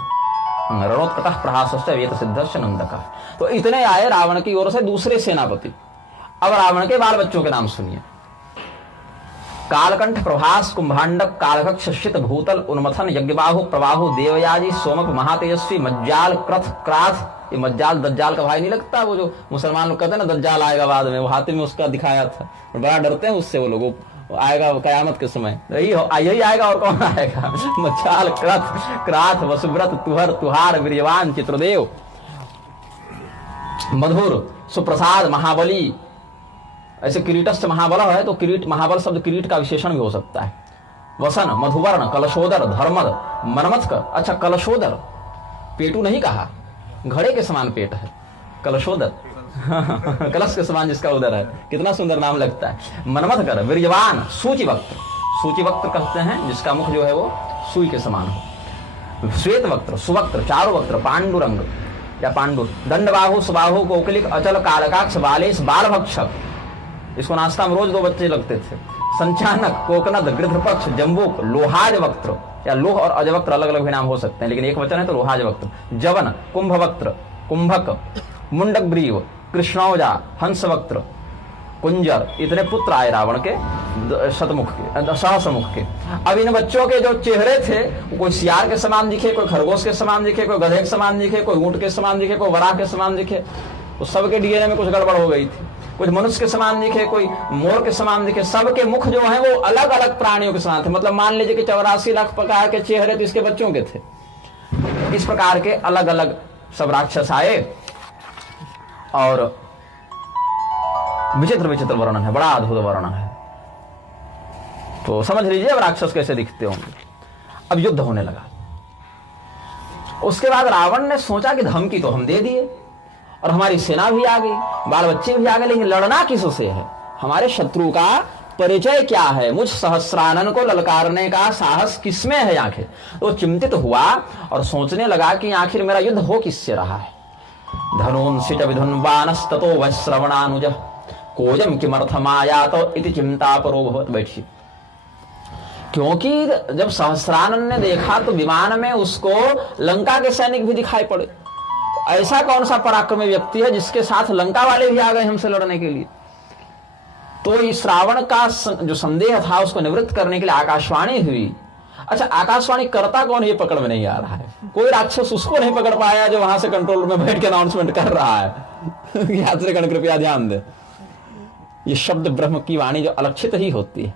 रणोत्कट प्रहास वेत सिद्ध नंदक। तो इतने आए रावण की ओर से दूसरे सेनापति। अब रावण के बाल बच्चों के नाम सुनिए। कालकंठ प्रभास कुंभांडक कालकक्ष शित भूतल उन्मथन यज्ञबाहु प्रवाहु देवयाजी सोमक महातेजस्वी मज्जाल क्रथ क्राथ। ये मज्जाल दज्जाल का भाई नहीं लगता, वो जो मुसलमान लोग कहते हैं ना दज्जाल आएगा बाद में, वो हाथी में उसका दिखाया था, बड़ा डरते हैं उससे वो लोग, आएगा कयामत के समय, यही आएगा और कौन आएगा। मज्जाल क्रथ क्राथ वसुव्रत तुहर तुहार वीर्यवान चित्रदेव मधुर सुप्रसाद महाबली। ऐसे किरीटस्थ महाबल है तो किरीट महाबल शब्द किरीट का विशेषण भी हो सकता है। वसन मधुवर्ण कलशोदर धर्मद मनमथ। अच्छा कलशोदर, पेटू नहीं कहा, घड़े के समान पेट है कलशोदर। कलश के समान जिसका उदर है, कितना सुंदर नाम लगता है। मनमथ कर वीर्यवान सूचिवक्त्र, सूचिवक्त्र कहते हैं जिसका मुख जो है वो सुई के समान हो। श्वेत वक्त्र सुवक्त्र चारु वक्त्र पांडुरंग या पांडुर। दंडबाहु सुबाहु कोकलिक अचल कालकाक्ष बालेश बाल भक्षक। इसको नाश्ता में रोज 2 बच्चे लगते थे। संचानक कोकनद गृध्रपक्ष जम्बूक लोहाज वक्त्र, या लोह और अजवक्त्र अलग अलग भी नाम हो सकते हैं लेकिन एक वचन है तो लोहाज वक्त्र। जवन कुंभवक्त्र कुंभक मुंडग्रीव कृष्णौजा हंसवक्त्र कुंजर। इतने पुत्र आए रावण के शतमुख के सहस्रमुख के। अब इन बच्चों के जो चेहरे थे कोई सियार के समान दिखे, कोई खरगोश के समान दिखे, कोई गधे के समान दिखे, कोई ऊंट के समान दिखे, कोई वराह के समान दिखे। तो सबके डीएनए में कुछ गड़बड़ हो गई थी। कुछ मनुष्य के समान दिखे, कोई मोर के समान दिखे। सबके मुख जो है वो अलग अलग प्राणियों के समान थे। मतलब मान लीजिए कि 84 लाख प्रकार के चेहरे तो इसके बच्चों के थे। इस प्रकार के अलग अलग सब राक्षस आए और विचित्र विचित्र वर्णन है, बड़ा अद्भुत वर्णन है। तो समझ लीजिए अब राक्षस कैसे दिखते होंगे। अब युद्ध होने लगा। उसके बाद रावण ने सोचा कि धमकी तो हम दे दिए और हमारी सेना भी आ गई, बाल बच्चे भी आ गए, लेकिन लड़ना किससे है? हमारे शत्रु का परिचय क्या है? मुझ सहस्रानन को ललकारने का साहस किसमें है आखिर? तो चिंतित हुआ और सोचने लगा कि आखिर मेरा युद्ध हो किससे रहा है। धनुंसिच विधुन्वानस्ततो वश्रवणानुज कोजम किमर्थमायात इति चिंता परो भवत। बैठिए। क्योंकि जब सहस्रानन ने देखा तो विमान में उसको लंका के सैनिक भी दिखाई पड़े। ऐसा कौन सा पराक्रमी व्यक्ति है जिसके साथ लंका वाले भी आ गए हमसे लड़ने के लिए? तो इस रावण का जो संदेह था उसको निवृत्त करने के लिए आकाशवाणी हुई। अच्छा, आकाशवाणी करता कौन ये पकड़ में नहीं आ रहा है। कोई राक्षस उसको नहीं पकड़ पाया जो वहां से कंट्रोल में बैठ के अनाउंसमेंट कर रहा है। यात्रीगण कृपया ध्यान दे, ये शब्द ब्रह्म की वाणी जो अलक्षित ही होती है।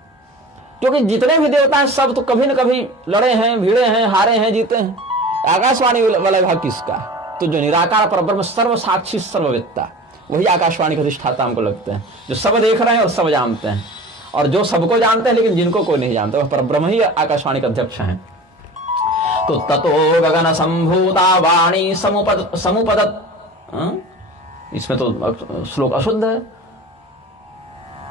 क्योंकि जितने भी देवता हैं सब तो कभी न कभी लड़े हैं, भिड़े हैं, हारे हैं, जीते हैं। आकाशवाणी वाला भाग किसका है? तो जो निराकार परब्रह्म सर्व साक्षी सर्ववेत्ता, वही आकाशवाणी का अधिष्ठाता हमको लगते हैं, जो सब देख रहे हैं और सब जानते हैं, और जो सबको जानते हैं लेकिन जिनको कोई नहीं जानता, वह परब्रह्म ही आकाशवाणी का अध्यक्ष हैं। तो ततो गगन संभूता वाणी समुपदत। इसमें तो श्लोक अशुद्ध है।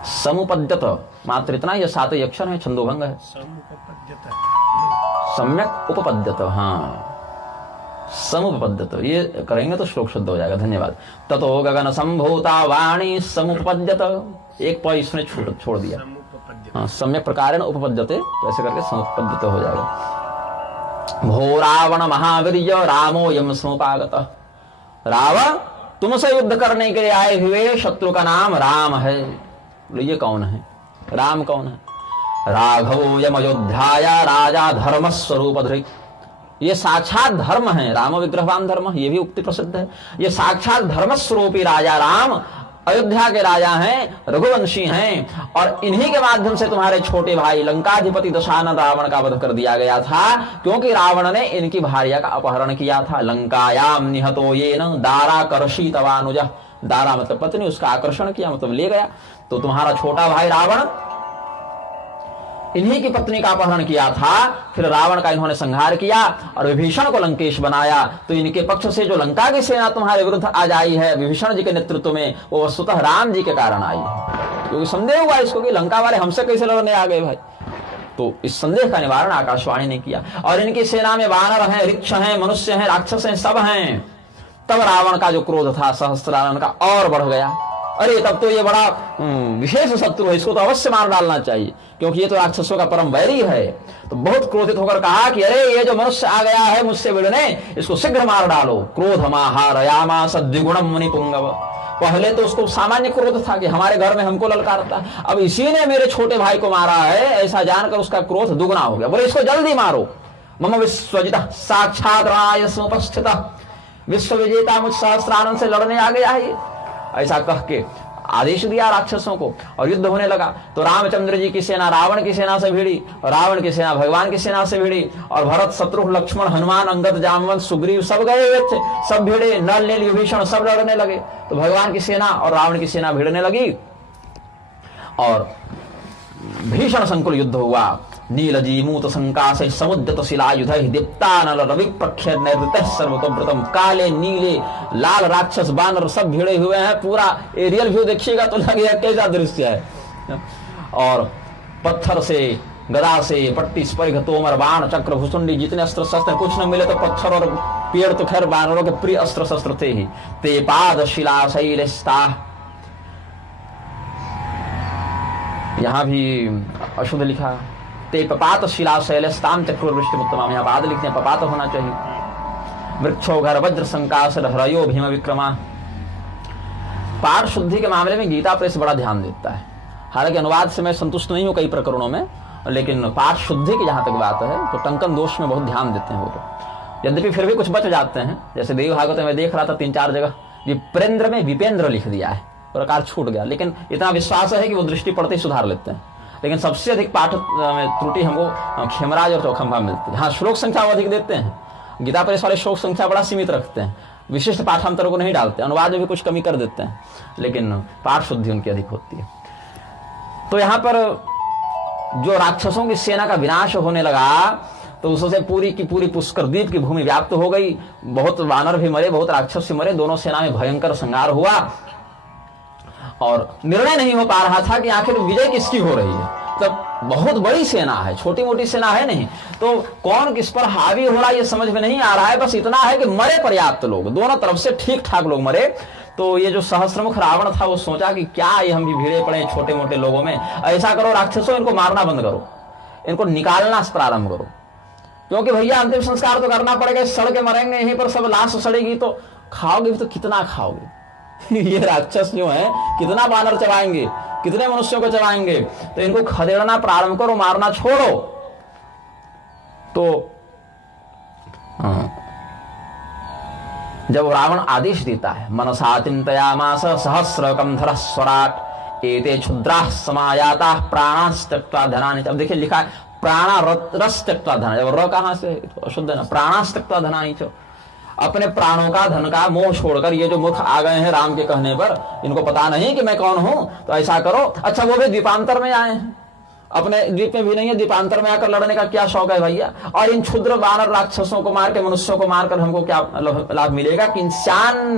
समुपद्यत मात्र इतना, यह 7 अक्षर है, छंदोभंग है। सम्यक उपपद्यत। हाँ, समुपपद्यत ये करेंगे तो श्लोक शुद्ध हो जाएगा। धन्यवाद। ततो गगन संभूता वाणी समुपपद्यत। एक पॉइंट इसने छोड़ दिया। हाँ, सम्यक प्रकार उपपद्यते, तो ऐसे करके समुपपद्यत हो जाएगा। भो रावण महावीर्य रामो यम समुपागत। रावण तुमसे युद्ध करने के लिए आए हुए शत्रु का नाम राम है। बोले ये कौन है? राम कौन है? राघवो यम अयोध्याया राजा धर्म स्वरूप धृत। ये साक्षात धर्म है, राम विग्रहवान धर्म, ये भी उक्ति प्रसिद्ध है। ये साक्षात धर्म स्वरूपी राजा राम अयोध्या के राजा हैं, रघुवंशी हैं, और इन्हीं के माध्यम से तुम्हारे छोटे भाई लंकाधिपति दशानन रावण का वध कर दिया गया था, क्योंकि रावण ने इनकी भार्या का अपहरण किया था। लंकायाम निहतो येन दाराकर्षितवानुज, दारा मतलब पत्नी, उसका आकर्षण किया मतलब ले गया। तो तुम्हारा छोटा भाई रावण इन्हीं की पत्नी का अपहरण किया था, फिर रावण का इन्होंने संहार किया और विभीषण को लंकेश बनाया। तो इनके पक्ष से जो लंका की सेना तुम्हारे विरुद्ध आज आई है विभीषण जी के नेतृत्व में, वो वस्तुतः राम जी के कारण आई है। क्योंकि संदेह हुआ इसको कि लंका वाले हमसे कैसे लड़ने आ गए भाई। तो इस संदेह का निवारण आकाशवाणी ने किया। और इनकी सेना में वानर हैं, ऋक्ष हैं, मनुष्य हैं, राक्षस हैं, सब हैं। तब रावण का जो क्रोध था सहस्त्रानन का और बढ़ गया। अरे तब तो ये बड़ा विशेष शत्रु है, इसको तो अवश्य मार डालना चाहिए, क्योंकि ये तो राक्षसों का परम वैरी है। तो बहुत क्रोधित होकर कहा कि अरे ये जो मनुष्य आ गया है मुझसे भिड़ने, इसको शीघ्र मार डालो। क्रोध माहारयामास द्विगुणम मुनिपुंगव। पहले तो उसको सामान्य क्रोध था कि हमारे घर में हमको ललकारता, अब इसी ने मेरे छोटे भाई को मारा है, ऐसा जानकर उसका क्रोध दुगुना हो गया। बोले इसको जल्दी मारो। मम विश्वजिता साक्षात राय समुपस्थित, विश्व विजेता मुझ सहस्त्रानन से लड़ने आ गया है, ऐसा कह के आदेश दिया राक्षसों को। और युद्ध होने लगा। तो रामचंद्र जी की सेना रावण की सेना से भिड़ी, रावण की सेना भगवान की सेना से भिड़ी, और भरत, शत्रुघ्न, लक्ष्मण, हनुमान, अंगद, जामवंत, सुग्रीव सब गए हुए थे, सब भिड़े। नल, नील, विभीषण सब लड़ने लगे। तो भगवान की सेना और रावण की सेना भिड़ने लगी और भीषण संकुल युद्ध हुआ। नीलजी मूत संकाश समुद्यत शिलायुध दीप्तानल रवि प्रख्य नैऋत्य सर्वतोव्रतम। काले नीले लाल राक्षस बानर सब भिड़े हुए हैं। पूरा एरियल व्यू देखिएगा तो लगेगा कैसा दृश्य है। और पत्थर से, गदा से, पट्टी, स्पर्घ, तोमर, बाण, चक्र, भुसुंडी, जितने अस्त्र शस्त्र, कुछ न मिले तो पत्थर और पेड़ तो खैर बानरों के प्रिय अस्त्र शस्त्र थे ही। ते पाद शिला शैलस्ता, यहां भी अशुद्ध लिखा। ते पपात शिला शैलस्ताम चक्रवृष्टि उत्तम, यहाँ बाद लिखते हैं पपात होना चाहिए। वृक्षो घर वज्र संकाश हरयो भीम विक्रमा। पाठ शुद्धि के मामले में गीता प्रेस बड़ा ध्यान देता है। हालांकि अनुवाद से मैं संतुष्ट नहीं हूं कई प्रकरणों में, लेकिन पाठ शुद्धि की जहां तक बात है तो टंकन दोष में बहुत ध्यान देते हैं वो तो। यद्यपि फिर भी कुछ बच जाते हैं, जैसे देव भागवत में देख रहा था 3-4 जगह विप्रेंद्र में विपेंद्र लिख दिया है, प्रकार छूट गया। लेकिन इतना विश्वास है कि वो दृष्टि पड़ते ही सुधार लेते हैं। लेकिन सबसे अधिक पाठ में त्रुटि हमको खेमराज और चौखंबा मिलती है। हाँ, श्लोक संख्या वो अधिक देते हैं। गीता प्रेस वाले श्लोक संख्या बड़ा सीमित रखते हैं, विशिष्ट पाठांतरों को नहीं डालते, अनुवाद में भी कुछ कमी कर देते हैं, लेकिन पाठ शुद्धि उनकी अधिक होती है। तो यहाँ पर जो राक्षसों की सेना का विनाश होने लगा तो उससे पूरी की पूरी पुष्कर द्वीप की भूमि व्याप्त हो गई। बहुत वानर भी मरे, बहुत राक्षस भी मरे, दोनों सेना में भयंकर संहार हुआ और निर्णय नहीं हो पा रहा था कि आखिर विजय किसकी हो रही है। तब बहुत बड़ी सेना है, छोटी मोटी सेना है नहीं, तो कौन किस पर हावी हो रहा है ये समझ में नहीं आ रहा है। बस इतना है कि मरे पर्याप्त लोग, दोनों तरफ से ठीक ठाक लोग मरे। तो ये जो सहस्त्रमुख रावण था वो सोचा कि क्या ये हम भी भिड़े पड़े छोटे मोटे लोगों में, ऐसा करो राक्षसों इनको मारना बंद करो, इनको निकालना प्रारंभ करो, क्योंकि भैया अंतिम संस्कार तो करना पड़ेगा, सड़ के मरेंगे यहीं पर, सब लाश सड़ेगी तो खाओगे भी तो कितना खाओगे। ये राक्षस जो है कितना बानर चबाएंगे, कितने मनुष्यों को चबाएंगे, तो इनको खदेड़ना प्रारंभ करो, मारना छोड़ो। तो जब रावण आदेश देता है मनसा चिंतयामास सहस्रकम धर स्वराट एते क्षुद्राः समायाताः प्राणास्तक्त्वा धनानि। अब देखिए लिखा है प्राणा रस्तक्त्वा धनानि, जब र कहां से अशुद्ध है ना, प्राणास्तक्त्वा धनानि। अपने प्राणों का, धन का मोह छोड़कर ये जो मूर्ख आ गए हैं राम के कहने पर, इनको पता नहीं कि मैं कौन हूं, तो ऐसा करो। अच्छा वो भी द्वीपांतर में आए हैं, अपने द्वीप में भी नहीं है, द्वीपांतर में आकर लड़ने का क्या शौक है भैया। और इन क्षुद्र वानर राक्षसों को मार के, मनुष्यों को मारकर हमको क्या लाभ मिलेगा। किंशान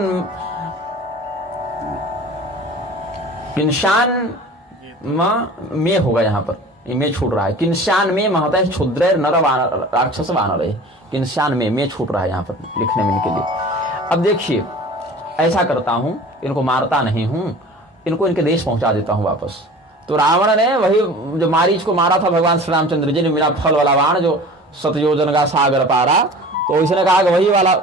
में होगा, यहाँ पर में छूट रहा है, किंशान में महता है क्षुद्र नर वानर राक्षस वानर है, किंशान में छूट रहा है यहाँ पर लिखने में इनके लिए। अब देखिए ऐसा करता हूं, इनको मारता नहीं हूं, इनको इनके देश पहुंचा देता हूं वापस। तो रावण ने वही जो मारीच को मारा था भगवान श्री रामचंद्र जी ने, मेरा फल वाला बाण जो सतयोजन का सागर पारा, तो इसने कहा कि वही वाला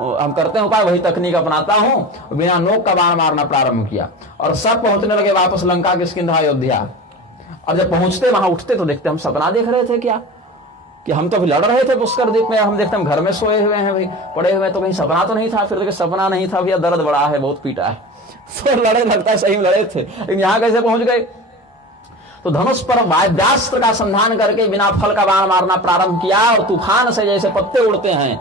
हम करते हैं उपाय, वही तकनीक अपनाता हूं। बिना नोक का बाण मारना प्रारंभ किया और सब पहुंचने लगे वापस लंका, किष्किंधा, अयोध्या। और जब पहुंचते वहां उठते तो देखते हम सपना देख रहे थे क्या, कि हम तो अभी लड़ रहे थे पुष्कर द्वीप में, हम देखते हम घर में सोए हुए हैं भाई, पड़े हुए, तो कहीं सपना तो नहीं था। फिर देखिए सपना नहीं था भैया, दर्द बड़ा है, बहुत पीटा है। फिर लड़े, लगता है सही में लड़े थे, लेकिन यहाँ कैसे पहुंच गए। तो धनुष पर वाद्यास्त्र का संधान करके बिना फल का बाण मारना प्रारंभ किया और तूफान से जैसे पत्ते उड़ते हैं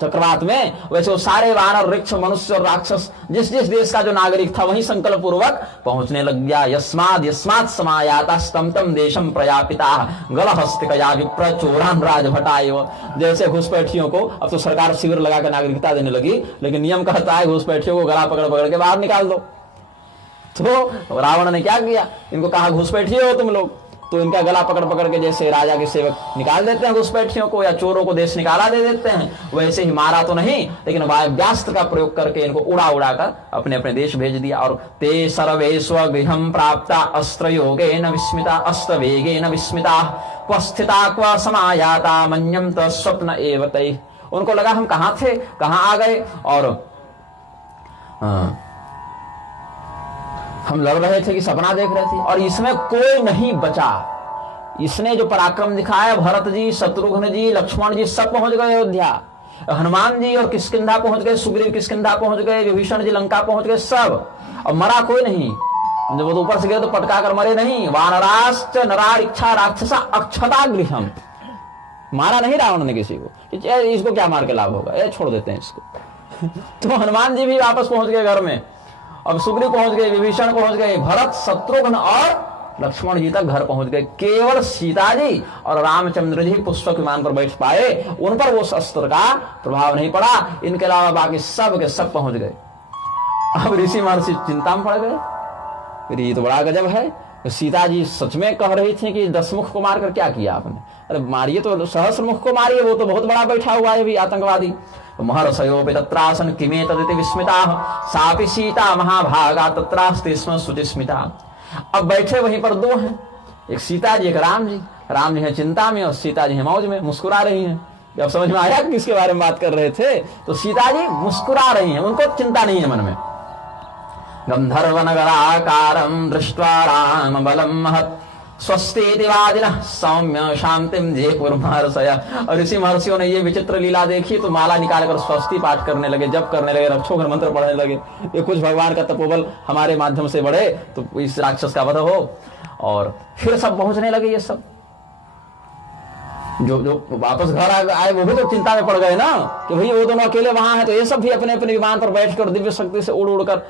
चक्रवात में, वैसे वो सारे वानर, वृक्ष, मनुष्य और राक्षस, जिस जिस देश का जो नागरिक था वही संकल्प पूर्वक पहुंचने लग गया। यस्मात् समायाता स्तम तम देशम प्रयापिता गलहस्तिकया विप्र चोरान राजभटाएव। जैसे घुसपैठियों को अब तो सरकार शिविर लगाकर नागरिकता देने लगी, लेकिन नियम कहता है घुसपैठियों को गला पकड़ पकड़ के बाहर निकाल दो। तो रावण ने क्या किया, इनको कहा घुसपैठिए हो तुम लोग, तो इनका गला पकड़ पकड़ के जैसे राजा के सेवक निकाल देते हैं घुसपैठियों को या चोरों को देश निकाला दे देते हैं, वैसे ही मारा तो नहीं, लेकिन वायव्यास्त्र का प्रयोग करके इनको उड़ा उड़ा कर अपने अपने देश भेज दिया। और ते सर्वे स्वगृहं प्राप्ता अस्त्र योगेन विस्मिता अस्त्रवेगेन विस्मिता क्व स्थिता क्व समायाता मन्यम त स्वप्न एव तैः। उनको लगा हम कहाँ थे, कहाँ आ गए, और हम लड़ रहे थे कि सपना देख रहे थे। और इसमें कोई नहीं बचा। इसने जो पराक्रम दिखाया, भरत जी, शत्रुघ्न जी, लक्ष्मण जी सब पहुंच गए अयोध्या, हनुमान जी और किष्किंधा पहुंच गए, सुग्रीव किष्किंधा पहुंच गए, विभीषण जी लंका पहुंच गए सब, और मरा कोई नहीं। जब वो ऊपर से गए तो पटका कर मरे नहीं। वानराश्च नरारिक्षा राक्षसा अक्षता गृहम, मारा नहीं रावण ने किसी को, इसको क्या मार के लाभ होगा, छोड़ देते हैं इसको। तो हनुमान जी भी वापस पहुंच गए घर में, अब सुग्रीव पहुंच गए, विभीषण पहुंच गए, भरत, शत्रुघ्न और लक्ष्मण जी तक घर पहुंच गए। केवल सीता जी और रामचंद्र जी पुष्पक विमान पर बैठ पाए, उन पर वो शस्त्र का प्रभाव नहीं पड़ा। इनके अलावा बाकी सब के सब पहुंच गए। अब ऋषि महर्षि चिंता में पड़ गए, फिर ये तो बड़ा गजब है। सीता जी सच में कह रही थी कि 10 मुख को मारकर क्या किया आपने, अरे मारिए तो सहस्र मुख को मारिए, वो तो बहुत बड़ा बैठा हुआ है भी आतंकवादी। महर्षयोपि तत्रासन किमे तदिति विस्मिताः सापि सीता महाभागा तत्रास्ति स्म शुचिस्मिता। अब बैठे वहीं पर दो हैं, एक सीता जी, एक राम जी। राम जी हैं चिंता में और सीता जी हैं मौज में, मुस्कुरा रही हैं। जब समझ में आया किसके बारे में बात कर रहे थे, तो सीता जी मुस्कुरा रही हैं, उनको चिंता नहीं है मन में। गंधर्व नगराकारं दृष्ट्वा राम बलं महत् स्वस्ति वादिनः सौम्य शांतिम जयपुर्महर्षय। और इसी महर्षियों ने ये विचित्र लीला देखी तो माला निकालकर स्वस्ति पाठ करने लगे, जप करने लगे, रक्षोघ्न मंत्र पढ़ने लगे। ये कुछ भगवान का तपोबल हमारे माध्यम से बढ़े तो इस राक्षस का वध हो। और फिर सब पहुंचने लगे, ये सब जो वापस घर आए वो भी तो चिंता में पड़ गए ना कि भाई वो दोनों अकेले वहां हैं, तो ये सब भी अपने अपने विमान पर बैठकर दिव्य शक्ति से उड़ उड़कर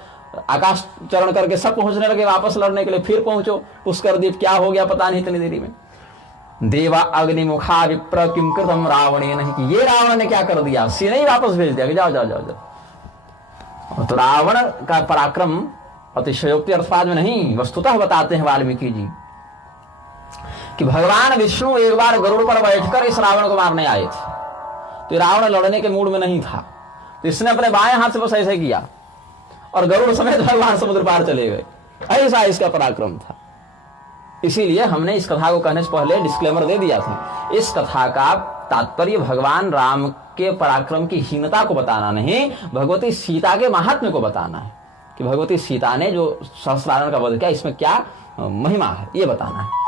आकाश चरण करके सब पहुंचने लगे वापस लड़ने के लिए। फिर पहुंचो पुष्कर द्वीप, क्या हो गया पता नहीं इतनी देरी में। देवा अग्निमुखा विप्र किम कृतम रावणे नहीं, कि ये रावण ने क्या कर दिया, सीने ही वापस भेज दिया कि जाओ जाओ जाओ जाओ। तो रावण का पराक्रम अतिशयोक्ति अर्थवाद में नहीं, वस्तुतः बताते हैं वाल्मीकि जी कि भगवान विष्णु एक बार गरुड़ पर बैठकर इस रावण को मारने आए थे। तो रावण लड़ने के मूड में नहीं था, तो इसने अपने बाएं हाथ से बस ऐसे किया और गरुड़ समेत भगवान समुद्र पार चले गए। ऐसा इसका पराक्रम था। इसीलिए हमने इस कथा को कहने से पहले डिस्क्लेमर दे दिया था। इस कथा का तात्पर्य भगवान राम के पराक्रम की हीनता को बताना नहीं, भगवती सीता के महात्म्य को बताना है कि भगवती सीता ने जो सहस्रारण का वध किया इसमें क्या महिमा है, ये बताना है।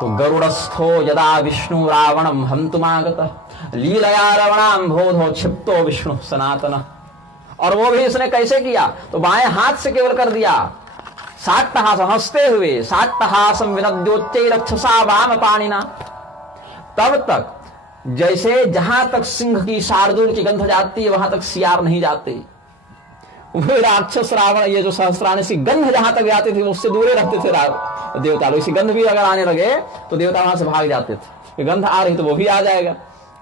तो गरुड़स्थो यदा विष्णु रावणम हंतुमागत लीलया रावणाम्भोधो क्षिप्तो विष्णु सनातन। और वो भी इसने कैसे किया, तो बाएं हाथ से केवल कर दिया, साट्टहास हंसते हुए, साट्टहासम विनद्योच्चै रक्षसा वाम पाणिना। तब तक जैसे जहां तक सिंह की शार्दूल की गंध जाती है वहां तक सियार नहीं जाते। वे राक्षस रावण ये जो सहस्राणी सी गंध जहां तक जाती थी उससे दूरे रखते थे देवता लोग। इसी गंध भी अगर आने लगे तो देवता वहां से भाग जाते थे। गंध आ रही तो वो भी आ जाएगा,